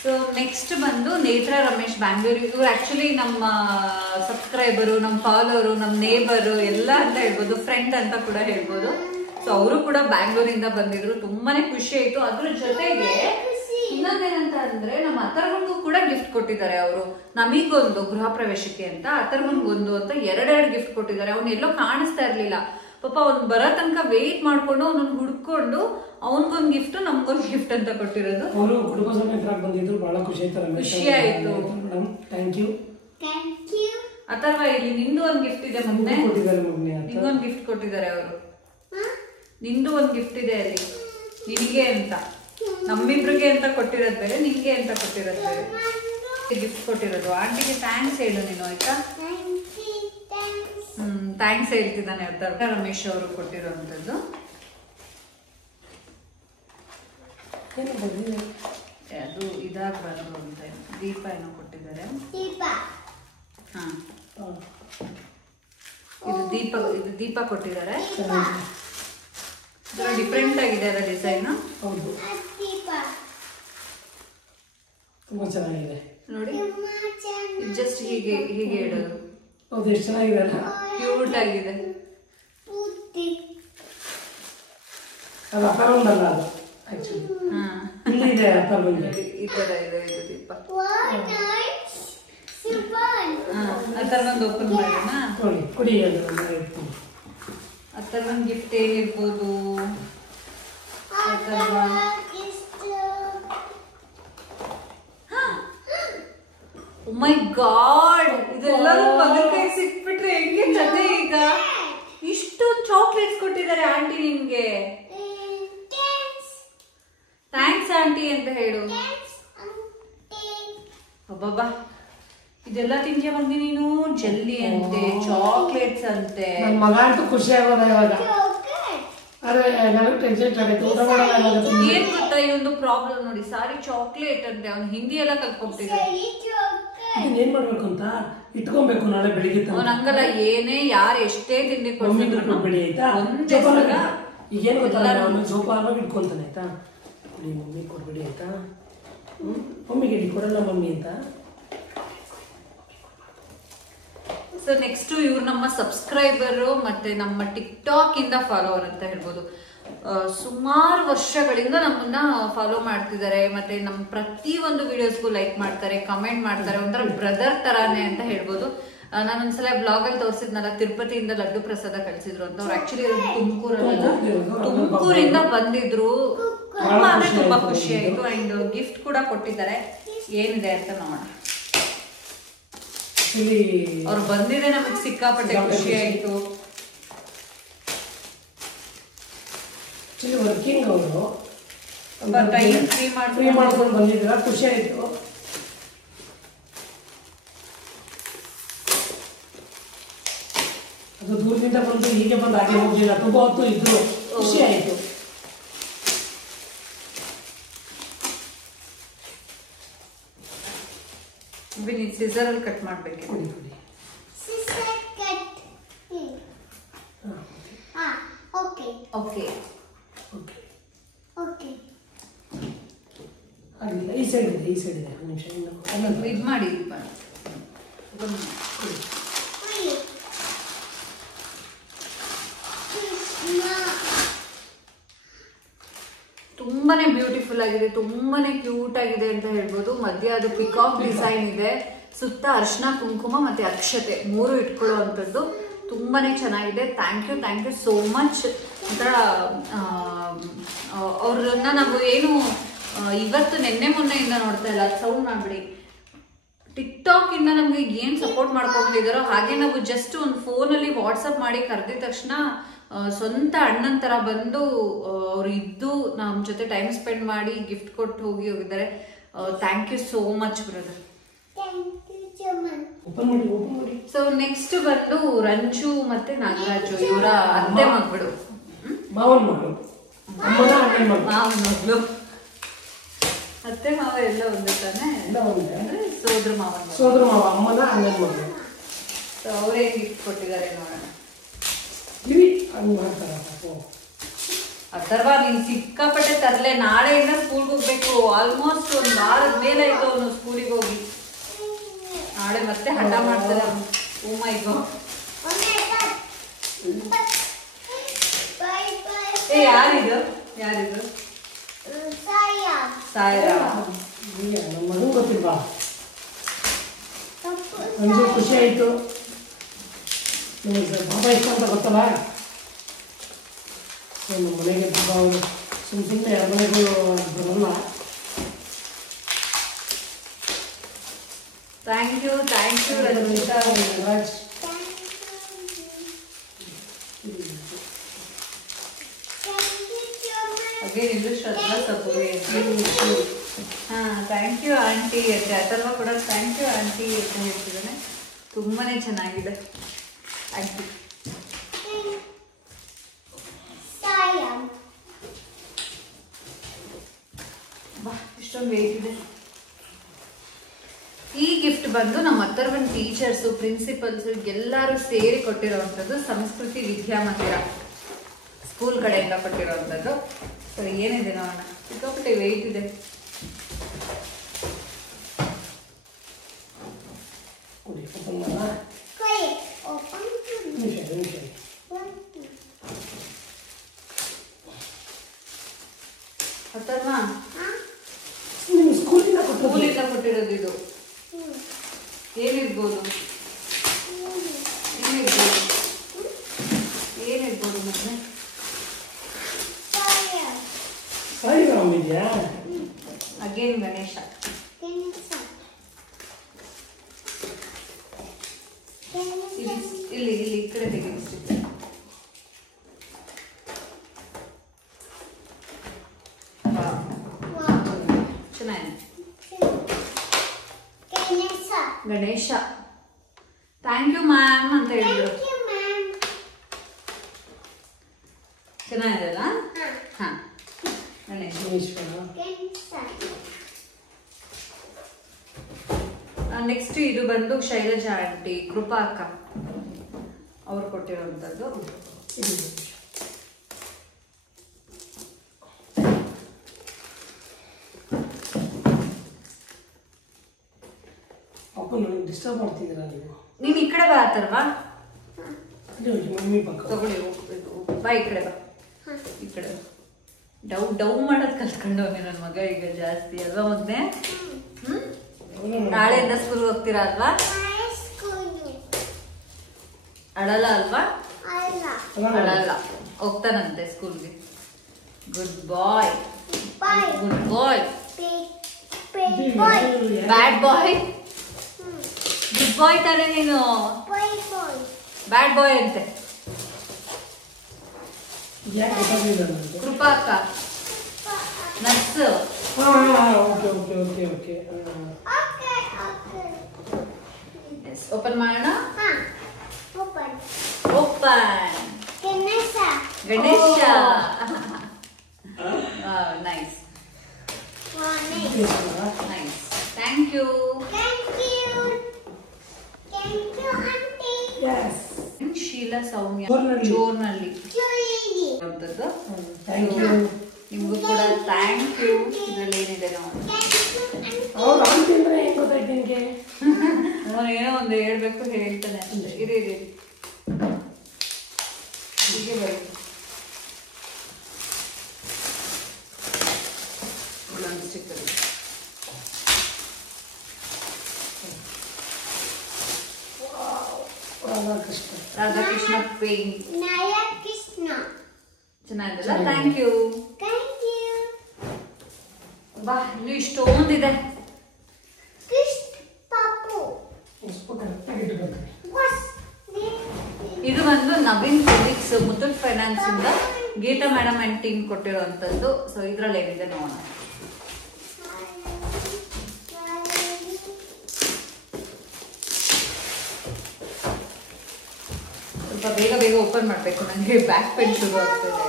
ಸೊ ನೆಕ್ಸ್ಟ್ ಬಂದು ನೇತ್ರ ರಮೇಶ್ ಬ್ಯಾಂಗ್ಳೂರು. ಇವ್ರು ಆಕ್ಚುಲಿ ನಮ್ಮ ಸಬ್ಸ್ಕ್ರೈಬರು, ನಮ್ಮ ಫಾಲೋವರು, ನಮ್ಮ ನೇಬರು ಎಲ್ಲ ಅಂತ ಹೇಳ್ಬೋದು, ಫ್ರೆಂಡ್ ಅಂತ ಕೂಡ ಹೇಳ್ಬೋದು. ಸೊ ಅವರು ಕೂಡ ಬ್ಯಾಂಗ್ಳೂರಿಂದ ಬಂದಿದ್ರು, ತುಂಬಾನೇ ಖುಷಿ ಆಯ್ತು. ಅದ್ರ ಜೊತೆಗೆ ಇನ್ನೊಂದೇನಂತ ಅಂದ್ರೆ ನಮ್ಮ ಅಥರ್ವನ್ಗೂ ಕೂಡ ಗಿಫ್ಟ್ ಕೊಟ್ಟಿದ್ದಾರೆ ಅವರು. ನಮಗೊಂದು ಗೃಹ ಪ್ರವೇಶಕ್ಕೆ ಅಂತ, ಅಥರ್ವನ್ಗೊಂದು ಅಂತ ಎರಡೆರಡು ಗಿಫ್ಟ್ ಕೊಟ್ಟಿದ್ದಾರೆ. ಅವ್ನು ಎಲ್ಲೋ ಕಾಣಿಸ್ತಾ ಇರ್ಲಿಲ್ಲ ಪಾಪ, ಅವ್ನು ಬರೋ ತನಕ ವೇಟ್ ಮಾಡ್ಕೊಂಡು ಅವನನ್ನ ಹುಡ್ಕೊಂಡು ಅವನ್ಗೊಂದು ಗಿಫ್ಟ್ ನಮ್ಗೊಂದು ಗಿಫ್ಟ್ ಅಂತ ಕೊಟ್ಟಿರೋದು. ಅವರು ಕುಟುಂಬ ಸಮೇತರಾಗಿ ಬಂದಿದ್ರು, ಬಹಳ ಖುಷಿ ಆಯ್ತು. ಖುಷಿ ಆಯ್ತು. Thank you. ಅಥರ್ವ, ಇಲ್ಲಿ ನಿಂದು ಒಂದು ಗಿಫ್ಟ್ ಇದೆ, ಮೊನ್ನೆ ನಿಂಗೊಂದು ಗಿಫ್ಟ್ ಕೊಟ್ಟಿದ್ದಾರೆ ಅವರು. ನಿಂದು ಒಂದು ಗಿಫ್ಟ್ ಇದೆ ಅಲ್ಲಿ ನಿನಗೆ ಅಂತ, ನಮ್ಮಿಬ್ರಿಗೆ ಅಂತ ಕೊಟ್ಟಿರೋದು ಬೇರೆ, ನಿಂಗೆ ಅಂತ ಕೊಟ್ಟಿರೋದು ಬೇರೆ. ಗಿಫ್ಟ್ ಕೊಟ್ಟಿರೋದು ಆಂಟಿಗೆ ಥ್ಯಾಂಕ್ಸ್ ಹೇಳು ನೀನು, ಆಯ್ತಾ? ಥ್ಯಾಂಕ್ಸ್ ಹೇಳ್ತಿದ್ದಾನೆ ಹೇಳ್ತಾರೆ. ರಮೇಶ್ ಅವರು ಕೊಟ್ಟಿರೋಂಥದ್ದು. ಅದು ಇದಾಗಬಾರ್ದು ಅಂತ ದೀಪ ಏನೋ ಕೊಟ್ಟಿದ್ದಾರೆ. ಹಾ, ಇದು ದೀಪ ಕೊಟ್ಟಿದ್ದಾರೆ. ಡಿಫ್ರೆಂಟ್ ಆಗಿದೆ ಅಲ್ಲ ಡಿಸೈನ್. ಹೌದು, ತುಂಬಾ ಚೆನ್ನಾಗಿದೆ ನೋಡಿ. ಜಸ್ಟ್ ಹೀಗೆ ಹೀಗೆ ಇಡೋದು. ಹೌದು, ಎಷ್ಟು ಚೆನ್ನಾಗಿದೆ ಅಲ್ಲ, ಕ್ಯೂಟ್ ಆಗಿದೆ. ಅದು ಅಥರ್ವನ್ದಲ್ಲ, ಅದು ಆಕ್ಚುಲಿ ಇಲ್ಲಿದೆ ಅಥರ್ವನ್ಗೆ. ಈ ತರ ಇದೆ ಇದು ದೀಪ. ಅಥರ್ವನ್ದು ಓಪನ್ ಮಾಡೋಣ. ಕುಡಿ. ಅಥರ್ವನ್ ಗಿಫ್ಟ್ ಏನಿರ್ಬೋದು? ಓ ಮೈ ಗಾಡ್, ಇದೆಲ್ಲರೂ ಬದನೆಕಾಯಿ ಸಿಕ್ಬಿಟ್ರೆ ಹೆಂಗೆ ಕತೆ ಈಗ? ಇಷ್ಟೊಂದು ಚಾಕ್ಲೇಟ್ಸ್ ಕೊಟ್ಟಿದ್ದಾರೆ ಆಂಟಿ ನಿಮ್ಗೆ. ಥ್ಯಾಂಕ್ಸ್ ಆಂಟಿ ಅಂತ ಹೇಳು. ಅಬ್ಬಬ್ಬಾ, ಇದೆಲ್ಲ ತಿಂತೀಯ ಬಂದಿ ನೀನು? ಜೆಲ್ಲಿ ಅಂತೆ, ಚಾಕ್ಲೇಟ್ಸ್ ಅಂತೆ. ನನ್ನ ಮಗ ಅಂತೂ ಖುಷಿ ಆಗೋದ ಇವಾಗ. ಏನ್ ಗೊತ್ತಾ, ಈ ಒಂದು ಪ್ರಾಬ್ಲಮ್ ನೋಡಿ, ಸಾರಿ ಚಾಕ್ಲೇಟ್ ಅಂದ್ರೆ ಅವ್ನು ಹಿಂದಿ ಎಲ್ಲ ಕಲ್ತ್ಕೊಂಡ್ಬಿಟ್ಟಿದ್ದಾನೆ. ಏನ್ ಮಾಡ್ಬೇಕು ಅಂತ ಇಟ್ಕೊಬೇಕು ನಾಳೆ ಬೆಳಿಗ್ಗೆ ನಂಗಲ್ಲ ಏನೇ ಯಾರು ಎಷ್ಟೇ ತಿಂಡಿ ಕೊಡ್ಸಿದ್ರು ಬಿಡಿ ಆಯ್ತಾ ಒಂದೇ ಸಲ ಈಗೇನು ಗೊತ್ತಲ್ಲ ಆಮೇಲೆ ಸ್ವಲ್ಪ ಆವಾಗ ಇಟ್ಕೊಂತಾನೆ ಆಯ್ತಾ ಬಿಡಿ ಮಮ್ಮಿ ಕೊಡ್ಬಿಡಿ ಆಯ್ತಾ ಮಮ್ಮಿಗೆ ಇಡಿ ಕೊಡಲ್ಲ ಮಮ್ಮಿ ಅಂತ. ಸೊ ನೆಕ್ಸ್ಟ್ ಇವ್ರು ನಮ್ಮ ಸಬ್ಸ್ಕ್ರೈಬರು ಮತ್ತೆ ನಮ್ಮ ಟಿಕ್ಟಾಕ್ ಇಂದ ಫಾಲೋವರ್ ಅಂತ ಹೇಳ್ಬೋದು. ಸುಮಾರು ವರ್ಷಗಳಿಂದ ನಮ್ಮನ್ನ ಫಾಲೋ ಮಾಡ್ತಿದ್ದಾರೆ ಮತ್ತೆ ನಮ್ಮ ಪ್ರತಿ ಒಂದು ವಿಡಿಯೋಸ್ಗೂ ಲೈಕ್ ಮಾಡ್ತಾರೆ, ಕಮೆಂಟ್ ಮಾಡ್ತಾರೆ, ಒಂಥರ ಬ್ರದರ್ ತರಾನೇ ಅಂತ ಹೇಳ್ಬೋದು. ನಾನೊಂದ್ಸಲ ಬ್ಲಾಗ್ ಅಲ್ಲಿ ತೋರಿಸಿದ್ನಲ್ಲ, ತಿರುಪತಿಯಿಂದ ಲಡ್ಡು ಪ್ರಸಾದ ಕಳ್ಸಿದ್ರು ಅಂತ. ಅವ್ರು ಆಕ್ಚುಲಿ ತುಮಕೂರಿಂದ ಬಂದಿದ್ರು. ತುಂಬಾ ಅಂದ್ರೆ ತುಂಬಾ ಖುಷಿ ಆಯ್ತು. ಅಂಡ್ ಗಿಫ್ಟ್ ಕೂಡ ಕೊಟ್ಟಿದ್ದಾರೆ. ಏನಿದೆ ಅಂತ ನೋಡೋಣ. ಅವ್ರು ಬಂದಿದೆ ನಮಗೆ ಸಿಕ್ಕಾಪಟ್ಟೆ ಖುಷಿ ಆಯ್ತು. ವರ್ಕಿಂಗ್ ಅವರು ಫ್ರೀ ಮಾಡ್ಕೊಂಡು ಬಂದಿದ್ದೀರಾ, ಖುಷಿ ಆಯ್ತು. ಅದು ದೂರದಿಂದ ಬಂದು ಹೀಗೆ ಬಂದು ಹಾಗೆ ಹೋಗಿಲ್ಲ, ತುಂಬಾ ಹೊತ್ತು ಇದ್ರು, ಖುಷಿ ಆಯ್ತು. ಬಿನಿ ಸಿಸರ್ ಅಲ್ಲಿ ಕಟ್ ಮಾಡ್ಬೇಕು. ಓಕೆ ಆಗಿಲ್ಲ, ಈ ಸೈಡ್ ಇದೆ, ಈ ಸೈಡ್ ಇದೆ. ಒಂದು ನಿಮಿಷ ಇದು ಮಾಡಿ. ತುಂಬಾನೇ ಬ್ಯೂಟಿಫುಲ್ ಆಗಿದೆ, ತುಂಬಾನೇ ಕ್ಯೂಟ್ ಆಗಿದೆ ಅಂತ ಹೇಳ್ಬೋದು. ಮಧ್ಯ ಅದು ಪಿಕಾಕ್ ಡಿಸೈನ್ ಇದೆ, ಸುತ್ತ ಅರ್ಶಿನ ಕುಂಕುಮ ಮತ್ತೆ ಅಕ್ಷತೆ 3 ಇಟ್ಕೊಳ್ಳೋ ಅಂಥದ್ದು. ತುಂಬಾನೇ ಚೆನ್ನಾಗಿದೆ. Thank you so much. ಒಂಥರ ಅವ್ರನ್ನ ನಾವು ಏನು ಇವತ್ತು ನಿನ್ನೆ ಮೊನ್ನೆಯಿಂದ ನೋಡ್ತಾ ಇಲ್ಲ. ಸೌಂಡ್ ಮಾಡ್ಬಿಡಿ. ಟಿಕ್ಟಾಕ್ ಇಂದ ನಮ್ಗೆ ಏನ್ ಸಪೋರ್ಟ್ ಮಾಡ್ಕೊಂಡಿದಾರೋ ಹಾಗೆ ನಾವು ಜಸ್ಟ್ ಒಂದು ಫೋನಲ್ಲಿ ವಾಟ್ಸಪ್ ಮಾಡಿ ಕರೆದಿದ ತಕ್ಷಣ ಸ್ವಂತ ಅಣ್ಣನ ತರ ಬಂದು ಅವ್ರು ಇದ್ದು ನಮ್ಮ ಜೊತೆ ಟೈಮ್ ಸ್ಪೆಂಡ್ ಮಾಡಿ ಗಿಫ್ಟ್ ಕೊಟ್ಟು ಹೋಗಿದ್ದಾರೆ. Thank you so much brother. So next ಬಂದು ರಂಜು ಮತ್ತೆ ನಾಗರಾಜು, ಇವರ ಅತ್ತೆ ಮಗಳು, ಮಾವನ್ ಮಗಳು, ಮಾವನ ಮಗಳು. ಅತ್ತೆ ಮಾವ ಎಲ್ಲ ಒಂದೇ ತಾನೆ, ಅಂದ್ರೆ ಸೋದ್ರ ಮಾವ ಅಮ್ಮನ ಅಣ್ಣನ ಮಗಳು. ಸೊ ಅವರೇ ಗಿಫ್ಟ್ ಕೊಟ್ಟಿದ್ದಾರೆ ನೋಡೋಣ. ಅಥರ್ವ ನೀನ್ ಸಿಕ್ಕಾಪಟ್ಟೆ ತರ್ಲೆ. ನಾಳೆಯಿಂದ ಸ್ಕೂಲ್ಗೆ ಹೋಗ್ಬೇಕು. ಆಲ್ಮೋಸ್ಟ್ ಒಂದ್ ವಾರದ ಮೇಲೆ ಆಯ್ತು ಅವನು ಸ್ಕೂಲಿಗೆ ಹೋಗಿ. ನಾಳೆ ಮತ್ತೆ ಹಠ ಮಾಡ್ತಾರೆ. ಓ ಮೈ ಗಾಡ್. ಏ ಯಾರಿದು ಸಾಯಿರಾಮ್. ನಮ್ಮ ಮಗು ಗೊತ್ತಿಲ್ವಾ? ನಂಗೆ ಖುಷಿ ಆಯ್ತು. ಬಾಬಾ ಇಷ್ಟ ಅಂತ ಗೊತ್ತಲ್ಲ. ನಮ್ಮ ಮನೆಗೆ ತುಂಬ ಅವರು ಸುಮ್ಮನೆ ಮನೆಗಳು ಬರಲ್ಲ. Thank you Rajanika Raj. Again ಇದು ಶ್ರದ್ಧಾ ಸಪೂರಿ. ಹಾ ಥ್ಯಾಂಕ್ ಯು ಆಂಟಿ ಅಂತ. ಅಥರ್ವ ಕೂಡ ಥ್ಯಾಂಕ್ ಯು ಆಂಟಿ ಅಂತ ಹೇಳ್ತಿದ್ದಾನೆ. ತುಂಬಾನೇ ಚೆನ್ನಾಗಿದೆ ಆಂಟಿ. ಇಷ್ಟೊಂದು ವೇಟ್ ಇದೆ. ಈ ಗಿಫ್ಟ್ ಬಂದು ನಮ್ಮ ಅಥರ್ವನ್ ಟೀಚರ್ಸು, ಪ್ರಿನ್ಸಿಪಲ್ಸು ಎಲ್ಲರೂ ಸೇರಿ ಕೊಟ್ಟಿರೋವಂಥದ್ದು. ಸಂಸ್ಕೃತಿ ವಿದ್ಯಾಮಂದಿರ ಸ್ಕೂಲ್ ಕಡೆಯಿಂದ ಕೊಟ್ಟಿರೋವಂಥದ್ದು. ಸೊ ಏನಿದೆ ನೋಡೋಣ. ಸಿಕ್ಕಾಪಟ್ಟೆ ವೇಟ್ ಇದೆ. ಅಥರ್ವ ಸ್ಕೂಲಿಂದ ಕೊಟ್ಟಿರೋದು ಇದು. ಏನಿರ್ಬೋದು ಮತ್ತೆ ಸಾಯಿರಾಮ್ ಇದೆಯಾ? ಅಗೇನ್ ಗಣೇಶ. ಇಲ್ಲಿ ಈ ಕಡೆ ತೆಗೆದಿಸ್ತೀವಿ. ಚೆನ್ನಾಗಿದೆ. ಗಣೇಶ ಥ್ಯಾಂಕ್ ಯು ಮ್ಯಾಮ್ ಅಂತ ಹೇಳಿದ್ರು. ಚೆನ್ನಾಗಿದೆ ಅಲ್ಲ? ಹಾ ಗಣೇಶ. ನೆಕ್ಸ್ಟ್ ಇದು ಬಂದು ಶೈಲಜಾ ಆಂಟಿ, ಕೃಪಾ ಅಕ್ಕ ಅವ್ರು ಕೊಟ್ಟಿರೋಂಥದ್ದು. ಅಪ್ಪ ನನಗೆ ಡಿಸ್ಟರ್ಬ್ ಮಾಡ್ತಿದ್ದೀರಾ ನೀವು? ನೀನು ಈ ಕಡೆ ಬಾ ಅಥರ್ವ. ಮಮ್ಮಿ ಪಕ್ಕ ತಗೊಳ್ಳಿ, ಬಾ ಈ ಕಡೆ ಬಾ. ಈ ಕಡೆ ಡೌ ಮಾಡೋದು ಕಲ್ತ್ಕೊಂಡವ್ನೆ ನನ್ನ ಮಗ ಈಗ ಜಾಸ್ತಿ ಅಲ್ವಾ ಮೊದ್ಲೇ? ನಾಳೆಯಿಂದ ಸ್ಕೂಲ್ ಹೋಗ್ತೀರಾ ಅಲ್ವಾ? ಅಳಲ್ಲ ಅಲ್ವಾ? ಅಳಲ್ಲ, ಹೋಗ್ತಾನಂತೆ ಸ್ಕೂಲ್ಗೆ. Good boy, good boy, bad boy. Good boy ತಾನೇ ನೀನು? ಬ್ಯಾಡ್ ಬಾಯ್ ಅಂತೆ. ಕೃಪಾ ಅಕ್ಕ ನರ್ಸ್. ಓಪನ್ ಮಾಡೋಣ. Open. Ganesha. Nice nice. Thank you. Sheela Soumya ಚೋರ್ನಲ್ಲಿ ನಿಮ್ಗೂ ಕೂಡ ಥ್ಯಾಂಕ್ ಯು. ಇದ್ರಲ್ಲಿ ಏನಿದೆ ಏನೋ ಒಂದು ಹೇಳ್ಬೇಕು ಹೇಳ್ತಾನೆ ಅಷ್ಟೇ. ಇರಿ ಹೀಗೆ ಬರೀ ಸ್ಟಿಕ್ಕರ್. ರಾಧಾಕೃಷ್ಣ ಪೇಂಟ್ ಚೆನ್ನಾಗಿದೆಲ್ಲ. ಥ್ಯಾಂಕ್ ಯು. ಬಾ, ಇನ್ನು ಇಷ್ಟೊಂದಿದೆ. ಇದು ಬಂದು ನವೀನ್ ಫಿಲಿಕ್ಸ್ ಮುತ್ತೂಟ್ ಫೈನಾನ್ಸ್ ಇಂದ ಗೀತಾ ಮೇಡಮ್ ಅಂಡ್ ಟೀಮ್ ಕೊಟ್ಟಿರುವಂತದ್ದು. ಸೊ ಇದ್ರಲ್ಲಿ ಏನಿದೆ ನೋಡೋಣ. ಸ್ವಲ್ಪ ಬೇಗ ಬೇಗ ಓಪನ್ ಮಾಡಬೇಕು, ನನಗೆ ಬ್ಯಾಕ್ ಪೇನ್ ಶುರು ಆಗ್ತದೆ.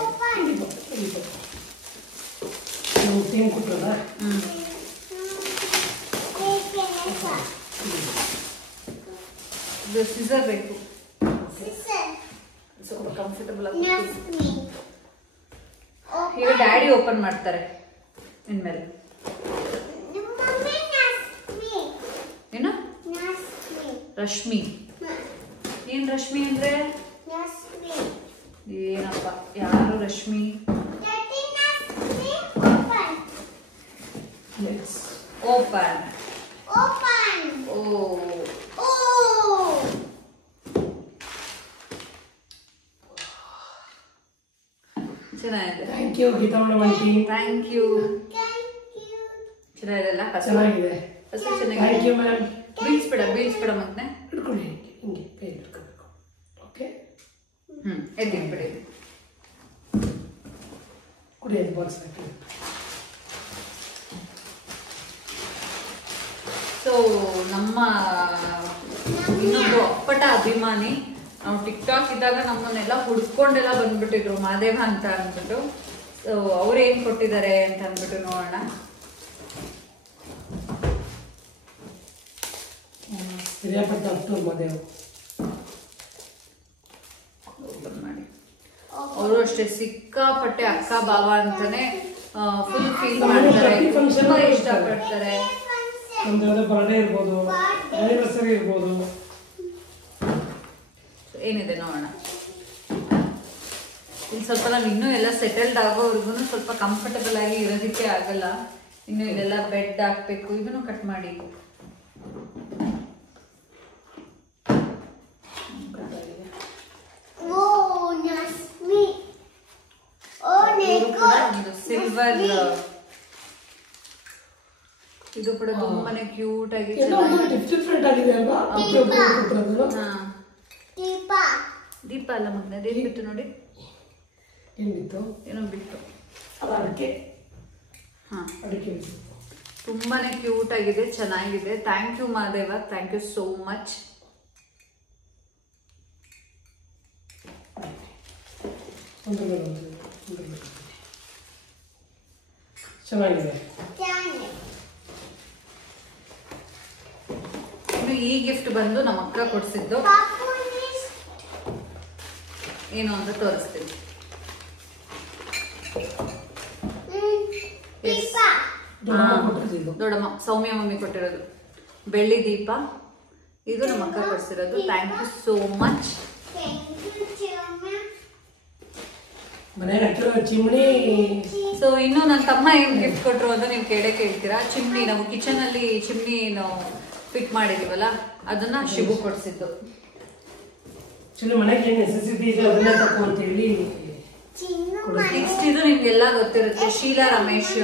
ಇದು ಸಿಸರ್ ಬೇಕು, ಸ್ವಲ್ಪ ಕಂಫರ್ಟಬಲ್ ಆಗಿ. ಈಗ ಡ್ಯಾಡಿ ಓಪನ್ ಮಾಡ್ತಾರೆ ಇನ್ಮೇಲೆ. ಏನು ರಶ್ಮಿ? ಏನ್ ರಶ್ಮಿ ಅಂದ್ರೆ ಏನಪ್ಪ? ಯಾರು ರಶ್ಮಿ? ಓಪನ್. ಓ ಚೆನ್ನಾಗಿದೆ. Thank you Geeta madam aunty. Thank you. ಚೆನ್ನಾಗಿದೆಲ್ಲ? ಚೆನ್ನಾಗಿದೆ. Thank you ma'am. ಬೀಳ್ಸ್ಬೇಡ ಮತ್ತೆ. ಹಿಡ್ಕೊಳ್ಳಿ ಹಿಂಗೆ ಪೇನ್ ಹಿಡ್ಕೊಬೇಕು. ಓಕೆ. ಎದ್ದಿಟ್ಬಿಡಿ. ಕುಡಿಯೋದು ಬಾಕ್ಸ್ ಹಾಕಿ. ಸೊ ನಮ್ಮ ಇನ್ನೊಂದು ಅಪ್ಪಟ ಅಭಿಮಾನಿ, ನಾವು ಟಿಕ್ ಟಾಕ್ ಇದ್ದಾಗ ನಮ್ಮನ್ನೆಲ್ಲ ಹುಡ್ಕೊಂಡೆಲ್ಲ ಬಂದ್ಬಿಟ್ಟಿದ್ರು ಮಾದೇವ ಅಂತ ಅಂದ್ಬಿಟ್ಟು. ಸೊ ಅವ್ರು ಏನ್ ಕೊಟ್ಟಿದ್ದಾರೆ ಅಂತ ಅಂದ್ಬಿಟ್ಟು ನೋಡೋಣ. ಓಪನ್ ಮಾಡಿ. ಅವರು ಅಷ್ಟೇ ಸಿಕ್ಕಾಪಟ್ಟೆ ಅಕ್ಕ ಬಾವ ಅಂತಾನೆ ಫುಲ್ ಫೀಲ್ ಮಾಡ್ತಾರೆ, ತುಂಬಾ ಇಷ್ಟಪಡ್ತಾರೆ. ಬರ್ಡೇ ಇರ್ಬೋದು, ಆನಿವರ್ಸರಿ ಇರ್ಬೋದು. ಏನಿದೆ ನೋಡೋಣ. ಇಲ್ಲಿ ಸ್ವಲ್ಪ ನಾವು ಇನ್ನೂ ಎಲ್ಲ ಸೆಟಲ್ಡ್ ಆಗೋವರೆಗೂ ಸ್ವಲ್ಪ ಕಂಫರ್ಟಬಲ್ ಆಗಿ ಇರೋದಕ್ಕೆ ಆಗಲ್ಲ. ಇನ್ನು ಇಲ್ಲೆಲ್ಲ ಬೆಡ್ ಹಾಕ್ಬೇಕು. ಇದನ್ನು ಕಟ್ ಮಾಡಿ. ಸಿಲ್ವರ್, ಇದು ಕೂಡ ತುಂಬಾನೇ ಕ್ಯೂಟ್ ಆಗಿ ಡಿಫ್ರೆಂಟ್ ಆಗಿದೆ ಅಲ್ವಾ? ದೀಪ ಅಲ್ಲ ಮಗನ, ಅದೇನು ಬಿಟ್ಟು ನೋಡಿ. ಏನಿತ್ತು? ಏನೋ ಬಿಟ್ಟು ಅಡಿಕೆ. ಅಡಿಕೆ ತುಂಬಾನೇ ಕ್ಯೂಟ್ ಆಗಿದೆ, ಚೆನ್ನಾಗಿದೆ. Thank you Madeva, thank you so much. ಚೆನ್ನಾಗಿದೆ. ಇನ್ನು ಈ ಗಿಫ್ಟ್ ಬಂದು ನಮ್ಮ ಅಕ್ಕ ಕೊಡ್ಸಿದ್ದು, ಏನು ಅಂತ ತೋರಿಸ್ತೀನಿ. ದೊಡ್ಡಮ್ಮ ಸೌಮ್ಯ ಮಮ್ಮಿ ಕೊಟ್ಟಿರೋದು ಬೆಳ್ಳಿ ದೀಪ. ಇದು ನಮ್ಮ ಅಕ್ಕ ಕೊಡ್ಸಿರೋದು. Thank you so much. Chimney. So ಇನ್ನು ನನ್ನ ತಮ್ಮ ಏನ್ ಗಿಫ್ಟ್ ಕೊಟ್ರು ಅಂತ ನೀವು ಕೇಳ್ತೀರಾ. ಚಿಮ್ನಿ, ನಾವು ಕಿಚನ್ ಅಲ್ಲಿ ಚಿಮ್ನಿ ನಾವು ಫಿಟ್ ಮಾಡಿದೀವಲ್ಲ, ಅದನ್ನ ಶಿವು ಕೊಡ್ಸಿದ್ದು. ಮನೆಗೆ ಏನ್ ನೆಸೆಸಿಟಿ ಇದೆ ಅದನ್ನ ತಗೋ ಅಂತ ಹೇಳಿ. ನೆಕ್ಸ್ಟ್ ಇದು ನಿಮ್ಗೆಲ್ಲ ಗೊತ್ತಿರುತ್ತೆ, ಶೀಲಾ ರಮೇಶ್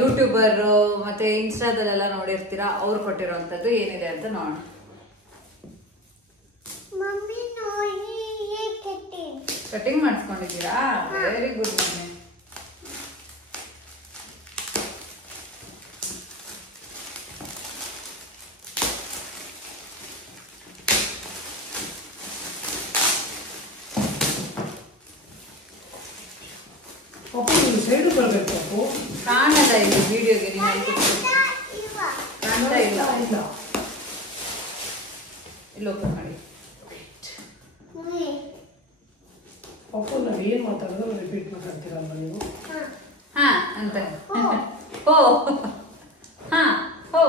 ಯೂಟ್ಯೂಬರ್, ಮತ್ತೆ ಇನ್ಸ್ಟಾದಲ್ಲೆಲ್ಲ ನೋಡಿರ್ತೀರಾ, ಅವ್ರು ಕೊಟ್ಟಿರೋಂಥದ್ದು ಏನಿದೆ ಅಂತ ನೋಡೋಣ. ಕಟಿಂಗ್ ಮಾಡಿಸ್ಕೊಂಡಿದ್ದೀರಾ? Very good mummy. ಸೈಡ್ ಬರಬೇಕು ಅಪ್ಪು. ಕಾಣಲ್ಲ ಇಲ್ಲಿ ವಿಡಿಯೋಗೆ, ನೀವು ಕಾಣ್ತಾ ಇಲ್ಲ. ಇಲ್ಲಿ ಓಪನ್ ಮಾಡಿ. ಅಪ್ಪು ನಾವು ಏನ್ ಮಾತಾಡೋದು ರಿಪೀಟ್ ಮಾತಾಡ್ತೀರಲ್ವ ನೀವು? ಹಾ ಅಂತ ಓ ಹಾ ಓ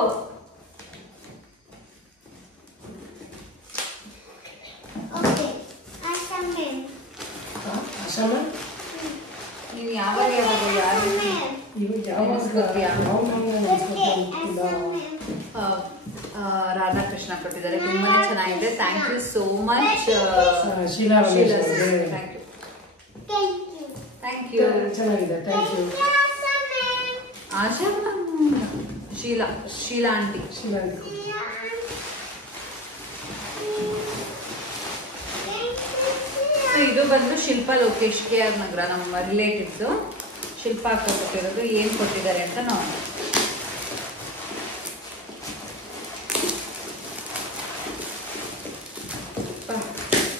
ಆಶಾಮ ನೀವು ಯಾವಾಗ ಯಾರು ರಾಧಾಕೃಷ್ಣ ಕೊಟ್ಟಿದ್ದಾರೆ, ತುಂಬಾನೇ ಚೆನ್ನಾಗಿದೆ. Thank you so much Sheela. Thank you. ಚೆನ್ನಾಗಿದೆ. Thank you Asha. Sheela aunty. ಇದು ಬಂದು ಶಿಲ್ಪಾ ಲೋಕೇಶ್ KR ನಗರ, ನಮ್ಮ ರಿಲೇಟಿವ್ಸ್. ಶಿಲ್ಪಾ ಕೊಟ್ಟಿರೋದು ಏನ್ ಕೊಟ್ಟಿದ್ದಾರೆ ಅಂತ ನೋಡೋಣ.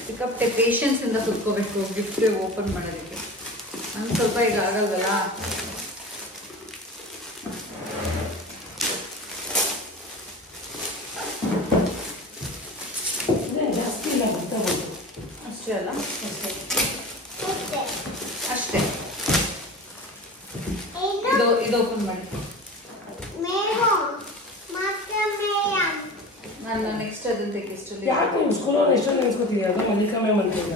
ಸಿಕ್ಕಾಪಟ್ಟೆ ಪೇಷನ್ಸ್ ಇಂದ ಕುತ್ಕೋಬೇಕು ಗಿಫ್ಟ್ ಓಪನ್ ಮಾಡೋದಕ್ಕೆ. ನಂಗೆ ಸ್ವಲ್ಪ ಈಗ ಆಗಲ್ವಲ್ಲ. ಅಷ್ಟೇ ಅಲ್ಲ, ಅಷ್ಟೇ. ಇದು ಓಪನ್ ಮಾಡಿ. ನಾನು ನೆಕ್ಸ್ಟ್ ಅದನ್ನ ತೆಗಿಸ್ತೀನಿ. ಯಾಕೆ ನೀವು ಸ್ಕೂಲಲ್ಲಿ ಎಷ್ಟೊಂದು ನೆನೆಸ್ಕೊತೀವಿ? ಅದು ಮಲ್ಲಿಕಾ ಮ್ಯಾಮ್ ಅಂತಿಲ್ಲ,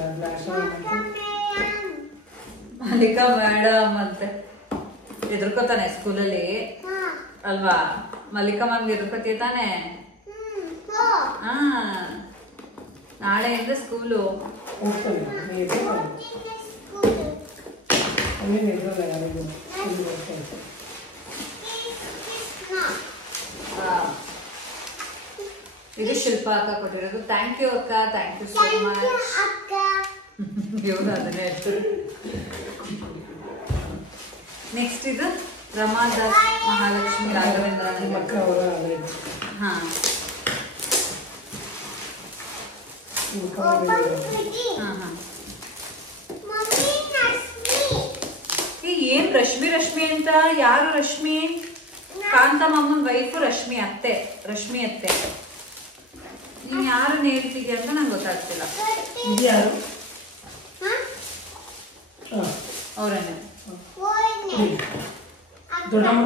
ಮಲ್ಲಿಕಾ ಮೇಡಮ್ ಅಂತೆ ಎದುರ್ಕೋತಾನೆ ಸ್ಕೂಲಲ್ಲಿ ಅಲ್ವಾ? ಮಲ್ಲಿಕಾ ಮ್ಯಾಮ್ಗೆ ಎದುರ್ಕೋತೀಯ ತಾನೆ? ಹಾ, ನಾಳೆಯಿಂದ ಸ್ಕೂಲು ಹೋಗ್ತಾನೆ. ಇದು ಶಿಲ್ಪಾ ಅಕ್ಕ ಕೊಟ್ಟಿರೋದು. ಥ್ಯಾಂಕ್ ಯು ಅಕ್ಕ, ಥ್ಯಾಂಕ್ ಯು ಸೋ ಮಚ್. ಇವ್ರು ಅದನ್ನೇ ಹೇಳ್ತಾರೆ. ನೆಕ್ಸ್ಟ್ ಇದು ರಮಾದಾಸ್ ಮಹಾಲಕ್ಷ್ಮಿ ರಾಘವೇಂದ್ರ ಅಕ್ಕ ಅವರ. ಹಾ, ಏನ್ ರಶ್ಮಿ ರಶ್ಮಿ ಅಂತ? ಯಾರು ರಶ್ಮಿ? ಕಾಂತಮ್ಮನ ವೈಫು ರಶ್ಮಿ ಅತ್ತೆ. ರಶ್ಮಿ ಅತ್ತೆ. ನೀನ್ ಯಾರು ಹೇಳ್ತೀವಿ ಅಂತ ನಂಗೆ ಗೊತ್ತಾಗ್ತಿಲ್ಲ. ಅವರನ್ನೇ ದೊಡ್ಡಮ್ಮ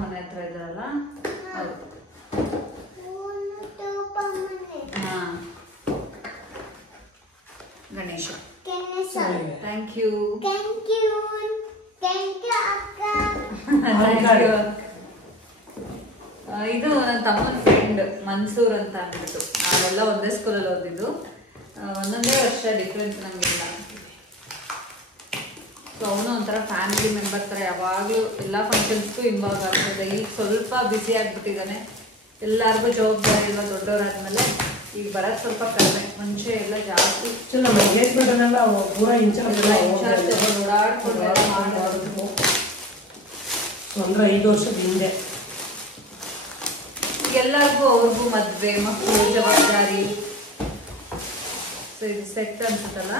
ಮನೆ ಹತ್ರ ಇದ್ರಲ್ಲ ಹೌದು. ಹಾ, ಗಣೇಶ. Thank you. ಇದು ನನ್ನ ತಮ್ಮನ ಫ್ರೆಂಡ್ ಮನ್ಸೂರ್ ಅಂತ ಅಂದ್ಬಿಟ್ಟು, ನಾವೆಲ್ಲ ಒಂದೇ ಸ್ಕೂಲಲ್ಲಿ ಓದಿದ್ದು. ಒಂದೊಂದೇ ವರ್ಷ ಡಿಫ್ರೆನ್ಸ್ ನಮಗೆಲ್ಲ. ಸೊ ಅವನು ಒಂಥರ ಫ್ಯಾಮಿಲಿ ಮೆಂಬರ್ ಥರ ಯಾವಾಗಲೂ ಎಲ್ಲ ಫಂಕ್ಷನ್ಸ್ಗೂ ಇನ್ವಾಲ್ವ್ ಆಗ್ತದೆ. ಈಗ ಸ್ವಲ್ಪ ಬ್ಯುಸಿ ಆಗಿಬಿಟ್ಟಿದ್ದಾನೆ. ಎಲ್ಲರಿಗೂ ಜವಾಬ್ದಾರಿ ಎಲ್ಲ ದೊಡ್ಡವರಾದ್ಮೇಲೆ ಈಗ ಬರೋದು ಸ್ವಲ್ಪ ಕಡಿಮೆ. ಮುಂಚೆ ಎಲ್ಲ ಜಾಸ್ತಿ ಓಡಾಡ್ಕೊಂಡು ಅಂದ್ರೆ 5 ವರ್ಷದ ಹಿಂದೆ ಎಲ್ಲರಿಗೂ ಅವ್ರಿಗೂ ಮದ್ವೆ, ಮಕ್ಕಳು, ಜವಾಬ್ದಾರಿ. ಸೊ ಇದು ಸೆಟ್ ಅನ್ಸುತ್ತಲ್ಲ.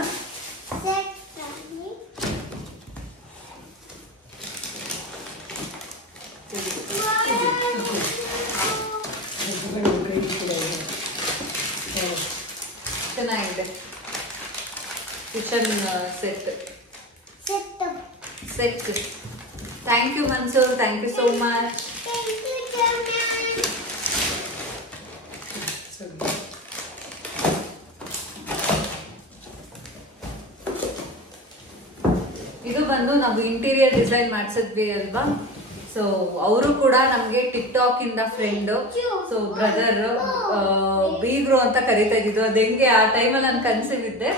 ಚೆನ್ನಾಗಿದೆ kitchen set. Thank you Mansoor, thank you so much. ಇದು ಬಂದು ನಾವು ಇಂಟೀರಿಯರ್ ಡಿಸೈನ್ ಮಾಡಿಸಿದ್ವಿ ಅಲ್ವಾ, ಸೊ ಅವರು ಕೂಡ ನಮ್ಗೆ ಟಿಕ್ ಟಾಕ್ ಇಂದ ಫ್ರೆಂಡ್, ಸೊ ಬ್ರದರ್, ಬೀಗ್ರು ಅಂತ ಕರಿತಾ ಇದ್ದಿದ್ದು. ಅದ್ ಹೆಂಗೆ ಆ ಟೈಮಲ್ಲಿ ನಾನು ಕನ್ಸಿದ್ದೆ,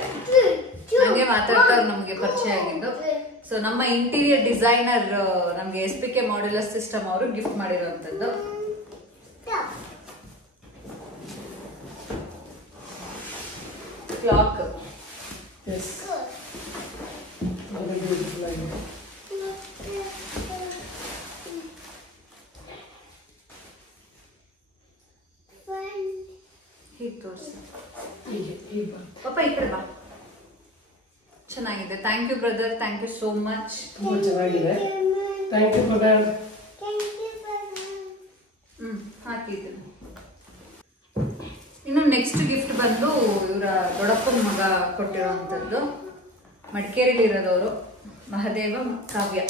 ಹಂಗೆ ಮಾತಾಡ್ತಾ ನಮ್ಗೆ ಪರಿಚಯ ಆಗಿದ್ದು. ಸೊ ನಮ್ಮ ಇಂಟೀರಿಯರ್ ಡಿಸೈನರ್ ನಮ್ಗೆ SPK ಮಾಡ್ಯುಲರ್ ಸಿಸ್ಟಮ್ ಅವರು ಗಿಫ್ಟ್ ಮಾಡಿರುವಂತದ್ದು. ಕ್ಲಾಕ್ ಹೀಗೆ ತೋರಿಸಿ ಪಾಪ, ಈ ಕಡೆ ಬಾ. ಚೆನ್ನಾಗಿದೆ. Thank you brother, thank you so much. ತುಂಬಾ ಚೆನ್ನಾಗಿದೆ. Thank you brother. ಹಾಕಿದ್ದೀನಿ. ಇನ್ನು ನೆಕ್ಸ್ಟ್ ಗಿಫ್ಟ್ ಬಂದು ಇವರ ದೊಡ್ಡಪ್ಪನ ಮಗ ಕೊಟ್ಟಿರುವಂಥದ್ದು. ಮಡಿಕೇರಿಲಿ ಇರೋದವರು, ಮಹದೇವ, ಕಾವ್ಯ.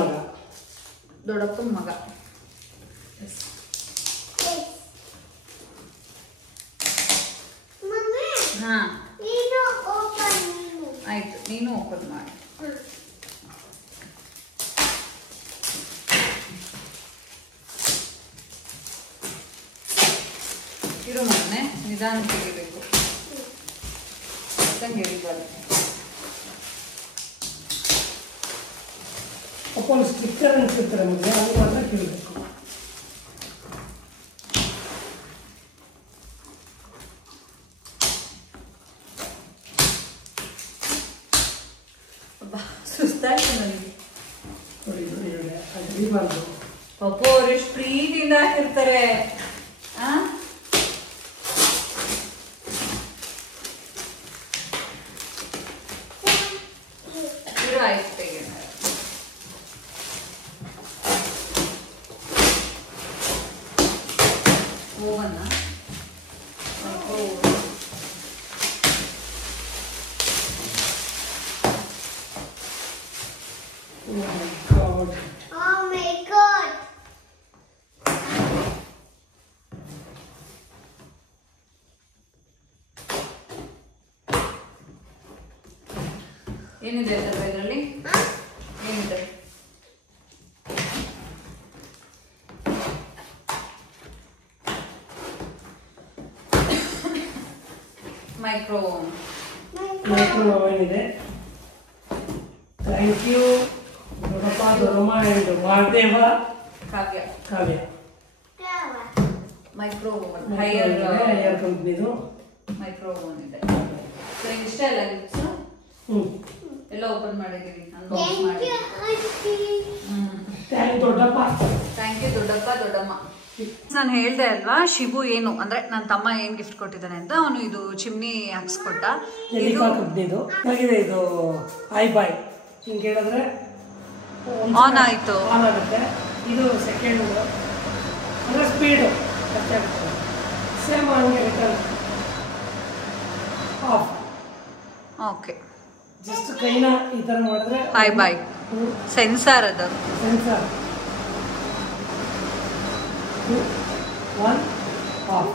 ಮಗ, ದೊಡ್ಡಪ್ಪನ ಮಗ. ಹಾ ಆಯ್ತು, ನೀನು ಓಪನ್ ಮಾಡಿ. ಇರೋ ಮೊನ್ನೆ ನಿಧಾನ ತೆಗಿಬೇಕು, ಹೇಳಿಬಾರ್ದು. ಒಂದು ಸ್ಟಿಕ್ಕರ್ ಅನ್ಸಿರ್ತಾರೆ ನಮಗೆ, ಅದು ಮಾತ್ರ ಕೇಳಬೇಕು. ಸುಸ್ತಾಯ್ತು ನನಗೆ. ಅದಿಬಾರ್ದು ಪಾಪ ಅವ್ರು ಎಷ್ಟು ಪ್ರೀತಿಯಿಂದ ಹಾಕಿರ್ತಾರೆ. ಇರೋ ಆಯ್ತು ತೆಗೆ. ಓವನ್ನ ಏನಿದೆ ಅಲ್ವಾ ಇದರಲ್ಲಿ? ಏನಿದೆ? ಮೈಕ್ರೋ ಓವನ್ ಇದೆ. ಥ್ಯಾಂಕ್ ಯು ದೊಡ್ಡಪ್ಪ, ದೊಡ್ಡಮ್ಮ and Mahadeva, Kavya. Micro oven higher ಕಂಪ್ನಿದು ಮೈಕ್ರೋ ಓವನ್ ಇದೆ. ಇಷ್ಟ ಎಲ್ಲ ಗಿಫ್ಟ್ಸ್ ಎಲ್ಲ ಓಪನ್ ಮಾಡಿದೀವಿ, ಅನ್ಬಾಕ್ಸ್ ಮಾಡಿ. ಥ್ಯಾಂಕ್ ಯು ದೊಡ್ಡಪ್ಪ, ದೊಡ್ಡಮ್ಮ. ನಾನು ಹೇಳ್ದೆ ಅಲ್ವಾ, ಶಿವು ಏನು ಅಂದ್ರೆ ನನ್ನ ತಮ್ಮ ಏನ್ ಗಿಫ್ಟ್ ಕೊಟ್ಟಿದ್ದಾನೆ ಅಂತ. ಅವನು ಇದು ಚಿಮ್ನಿ ಹಾಕ್ಸ್ಕೊಟ್ಟ. ಇದು ಐ ಬಾಯ್ ಹಿಂಗೆ ಹೇಳಿದ್ರೆ ಆನ್ ಆಯ್ತು, ಆನ್ ಆಗುತ್ತೆ. ಇದು ಸೆಕೆಂಡ್ ಅಂದ್ರೆ ಸ್ಪೀಡು ಸೇಮ್ ಹಂಗೆ ರಿಟರ್ನ್ ಆಫ್. ಓಕೆ, ಜಸ್ಟ್ ಕೈನ ಈ ತರ ಮಾಡಿದ್ರೆ ಹೈ ಬಾಯ್ ಸೆನ್ಸಾರ್, ಅದು ಸೆನ್ಸಾರ್ ಆಫ್.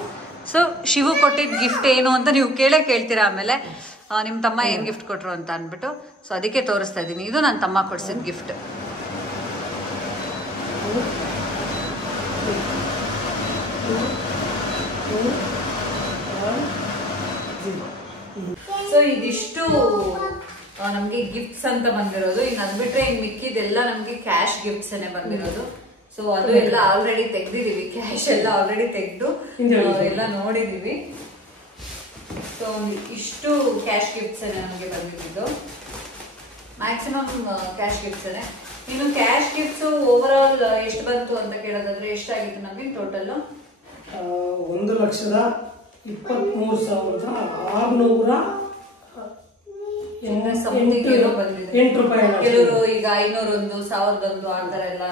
ಸೊ ಶಿವು ಕೊಟ್ಟಿದ್ದ ಗಿಫ್ಟ್ ಏನು ಅಂತ ನೀವು ಕೇಳ್ತೀರಾ ಆಮೇಲೆ, ನಿಮ್ಮ ತಮ್ಮ ಏನು ಗಿಫ್ಟ್ ಕೊಟ್ರು ಅಂತ ಅಂದ್ಬಿಟ್ಟು. ಸೊ ಅದಕ್ಕೆ ತೋರಿಸ್ತಾ ಇದ್ದೀನಿ. ಇದು ನನ್ನ ತಮ್ಮ ಕೊಡ್ಸಿದ ಗಿಫ್ಟ್. ಸೊ ಇದಿಷ್ಟು ನಮಗೆ ಗಿಫ್ಟ್ಸ್ ಅಂತ ಬಂದಿರೋದು. ಇನ್ನು ಅದು ಬಿಟ್ರೆ ಇನ್ನು ಮಿಕ್ಕಿದೆಲ್ಲ ನಮಗೆ ಕ್ಯಾಶ್ ಗಿಫ್ಟ್ಸ್ ಬಂದಿರೋದು. ಸೊ ಅದು ಎಲ್ಲ ಆಲ್ರೆಡಿ ತೆಗ್ದಿದೀವಿ, ಕ್ಯಾಶ್ ಎಲ್ಲ ಆಲ್ರೆಡಿ ತೆಗೆದು ಎಲ್ಲ ನೋಡಿದೀವಿ. ಸೊ ಇಷ್ಟು ಕ್ಯಾಶ್ ಗಿಫ್ಟ್ಸ್ ನಮಗೆ ಬಂದಿದ್ದು, ಮ್ಯಾಕ್ಸಿಮಮ್ ಕ್ಯಾಶ್ ಗಿಫ್ಟ್ಸ್. ಇನ್ನು ಕ್ಯಾಶ್ ಗಿಫ್ಟ್ಸ್ ಓವರ್ ಆಲ್ ಎಷ್ಟು ಬಂತು ಅಂತ ಕೇಳೋದಾದ್ರೆ ಎಷ್ಟಾಗಿತ್ತು ನಮಗೆ ಟೋಟಲ್? 1,23,600 ಸಮಥಿಂಗ್ ಏನೋ ಬಂದಿದೆ. 8 ರೂಪಾಯಿ. ಕೆಲವರು ಈಗ 501, 1001 ಆ ತರ ಎಲ್ಲ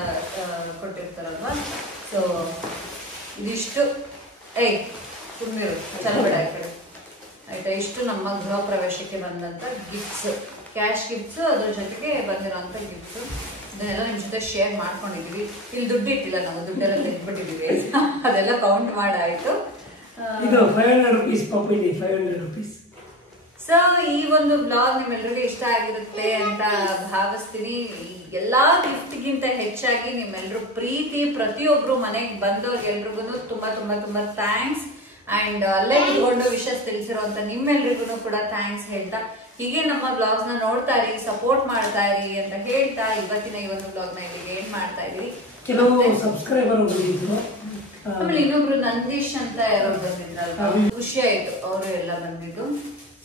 ಕೊಟ್ಟಿರ್ತಾರಲ್ವಾ. ಸೊ ಇದಿಷ್ಟು ಸುಮ್ಮನಿರು ಚಲಬೇಡ ಆಯ್ತಾ. ಇಷ್ಟು ನಮ್ಮ ಗೃಹ ಪ್ರವೇಶಕ್ಕೆ ಬಂದಂತ ಗಿಫ್ಟ್ಸ್, ಕ್ಯಾಶ್ ಗಿಫ್ಟ್ಸ್, ಅದ್ರ ಜೊತೆಗೆ ಬಂದಿರೋಂಥ ಗಿಫ್ಟ್ಸ್. ಇದನ್ನೆಲ್ಲ ನಿಮ್ ಜೊತೆ ಶೇರ್ ಮಾಡ್ಕೊಂಡಿದೀವಿ. ಇಲ್ಲಿ ದುಡ್ಡು ಇಟ್ಟಿಲ್ಲ, ನಾವು ದುಡ್ಡೆಲ್ಲ ತೆಗೆದ್ಬಿಟ್ಟಿದೀವಿ. ಅದೆಲ್ಲ ಕೌಂಟ್ ಮಾಡಾಯ್ತು. ಇದು 500 ರೂಪೀಸ್ ಪಾಪಿಡಿ, 500 ರೂಪೀಸ್. ಸೊ ಈ ಒಂದು ಬ್ಲಾಗ್ ನಿಮ್ಮೆಲ್ಲರಿಗೂ ಇಷ್ಟ ಆಗಿರುತ್ತೆ ಅಂತ ಭಾವಿಸ್ತೀನಿ. ಎಲ್ಲಾ ಗಿಫ್ಟ್ಗಿಂತ ಹೆಚ್ಚಾಗಿ ನಿಮ್ಮೆಲ್ಲರೂ ಪ್ರೀತಿ, ಪ್ರತಿಯೊಬ್ರು ಮನೆಗೆ ಬಂದವ್ರಿಗೆಲ್ರಿಗೂ ತುಂಬಾ ತುಂಬಾ ತುಂಬಾ ಥ್ಯಾಂಕ್ಸ್. ಅಂಡ್ ಅಲ್ಲೇ ಇಟ್ಕೊಂಡು ವಿಷಸ್ ತಿಳಿಸಿರುವಂತ ನಿಮ್ಮೆಲ್ರಿಗೂ ಕೂಡ ಥ್ಯಾಂಕ್ಸ್ ಹೇಳ್ತಾ, ಹೀಗೆ ನಮ್ಮ ಬ್ಲಾಗ್ಸ್ ನ ನೋಡ್ತಾ ಇರಿ, ಸಪೋರ್ಟ್ ಮಾಡ್ತಾ ಇರಿ ಅಂತ ಹೇಳ್ತಾ ಇವತ್ತಿನ ಈ ಒಂದು ಬ್ಲಾಗ್ ನ ಇಲ್ಲಿಗೆ ಏನ್ ಮಾಡ್ತಾ ಇದೀವಿ. ಕೆಲವು ಸಬ್ಸ್ಕ್ರೈಬರ್ ಬಂದಿದ್ರು, ಆಮೇಲೆ ಇನ್ನೊಬ್ರು ನಂದೀಶ್ ಅಂತ ಯಾರೋ ಬಂದಿದ್ರಲ್ವಾ, ಖುಷಿ ಆಯ್ತು ಅವರು ಎಲ್ಲ ಬಂದಿದ್ದು.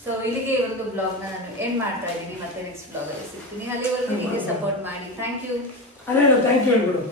ಸೊ ಇಲ್ಲಿಗೆ ಈ ಒಂದು ಬ್ಲಾಗ್ ನ ನಾನು ಏನ್ ಮಾಡ್ತಾ ಇದ್ದೀನಿ. ಮತ್ತೆ ನೆಕ್ಸ್ಟ್ ಬ್ಲಾಗ್ ಅಲ್ಲಿ ಸಿಗ್ತೀನಿ. ಅಲ್ಲಿವರೆಗೂ ಹೀಗೆ ಸಪೋರ್ಟ್ ಮಾಡಿ. Thank you. ಥ್ಯಾಂಕ್ ಯು ಹೇಳ್ಬಿಡು.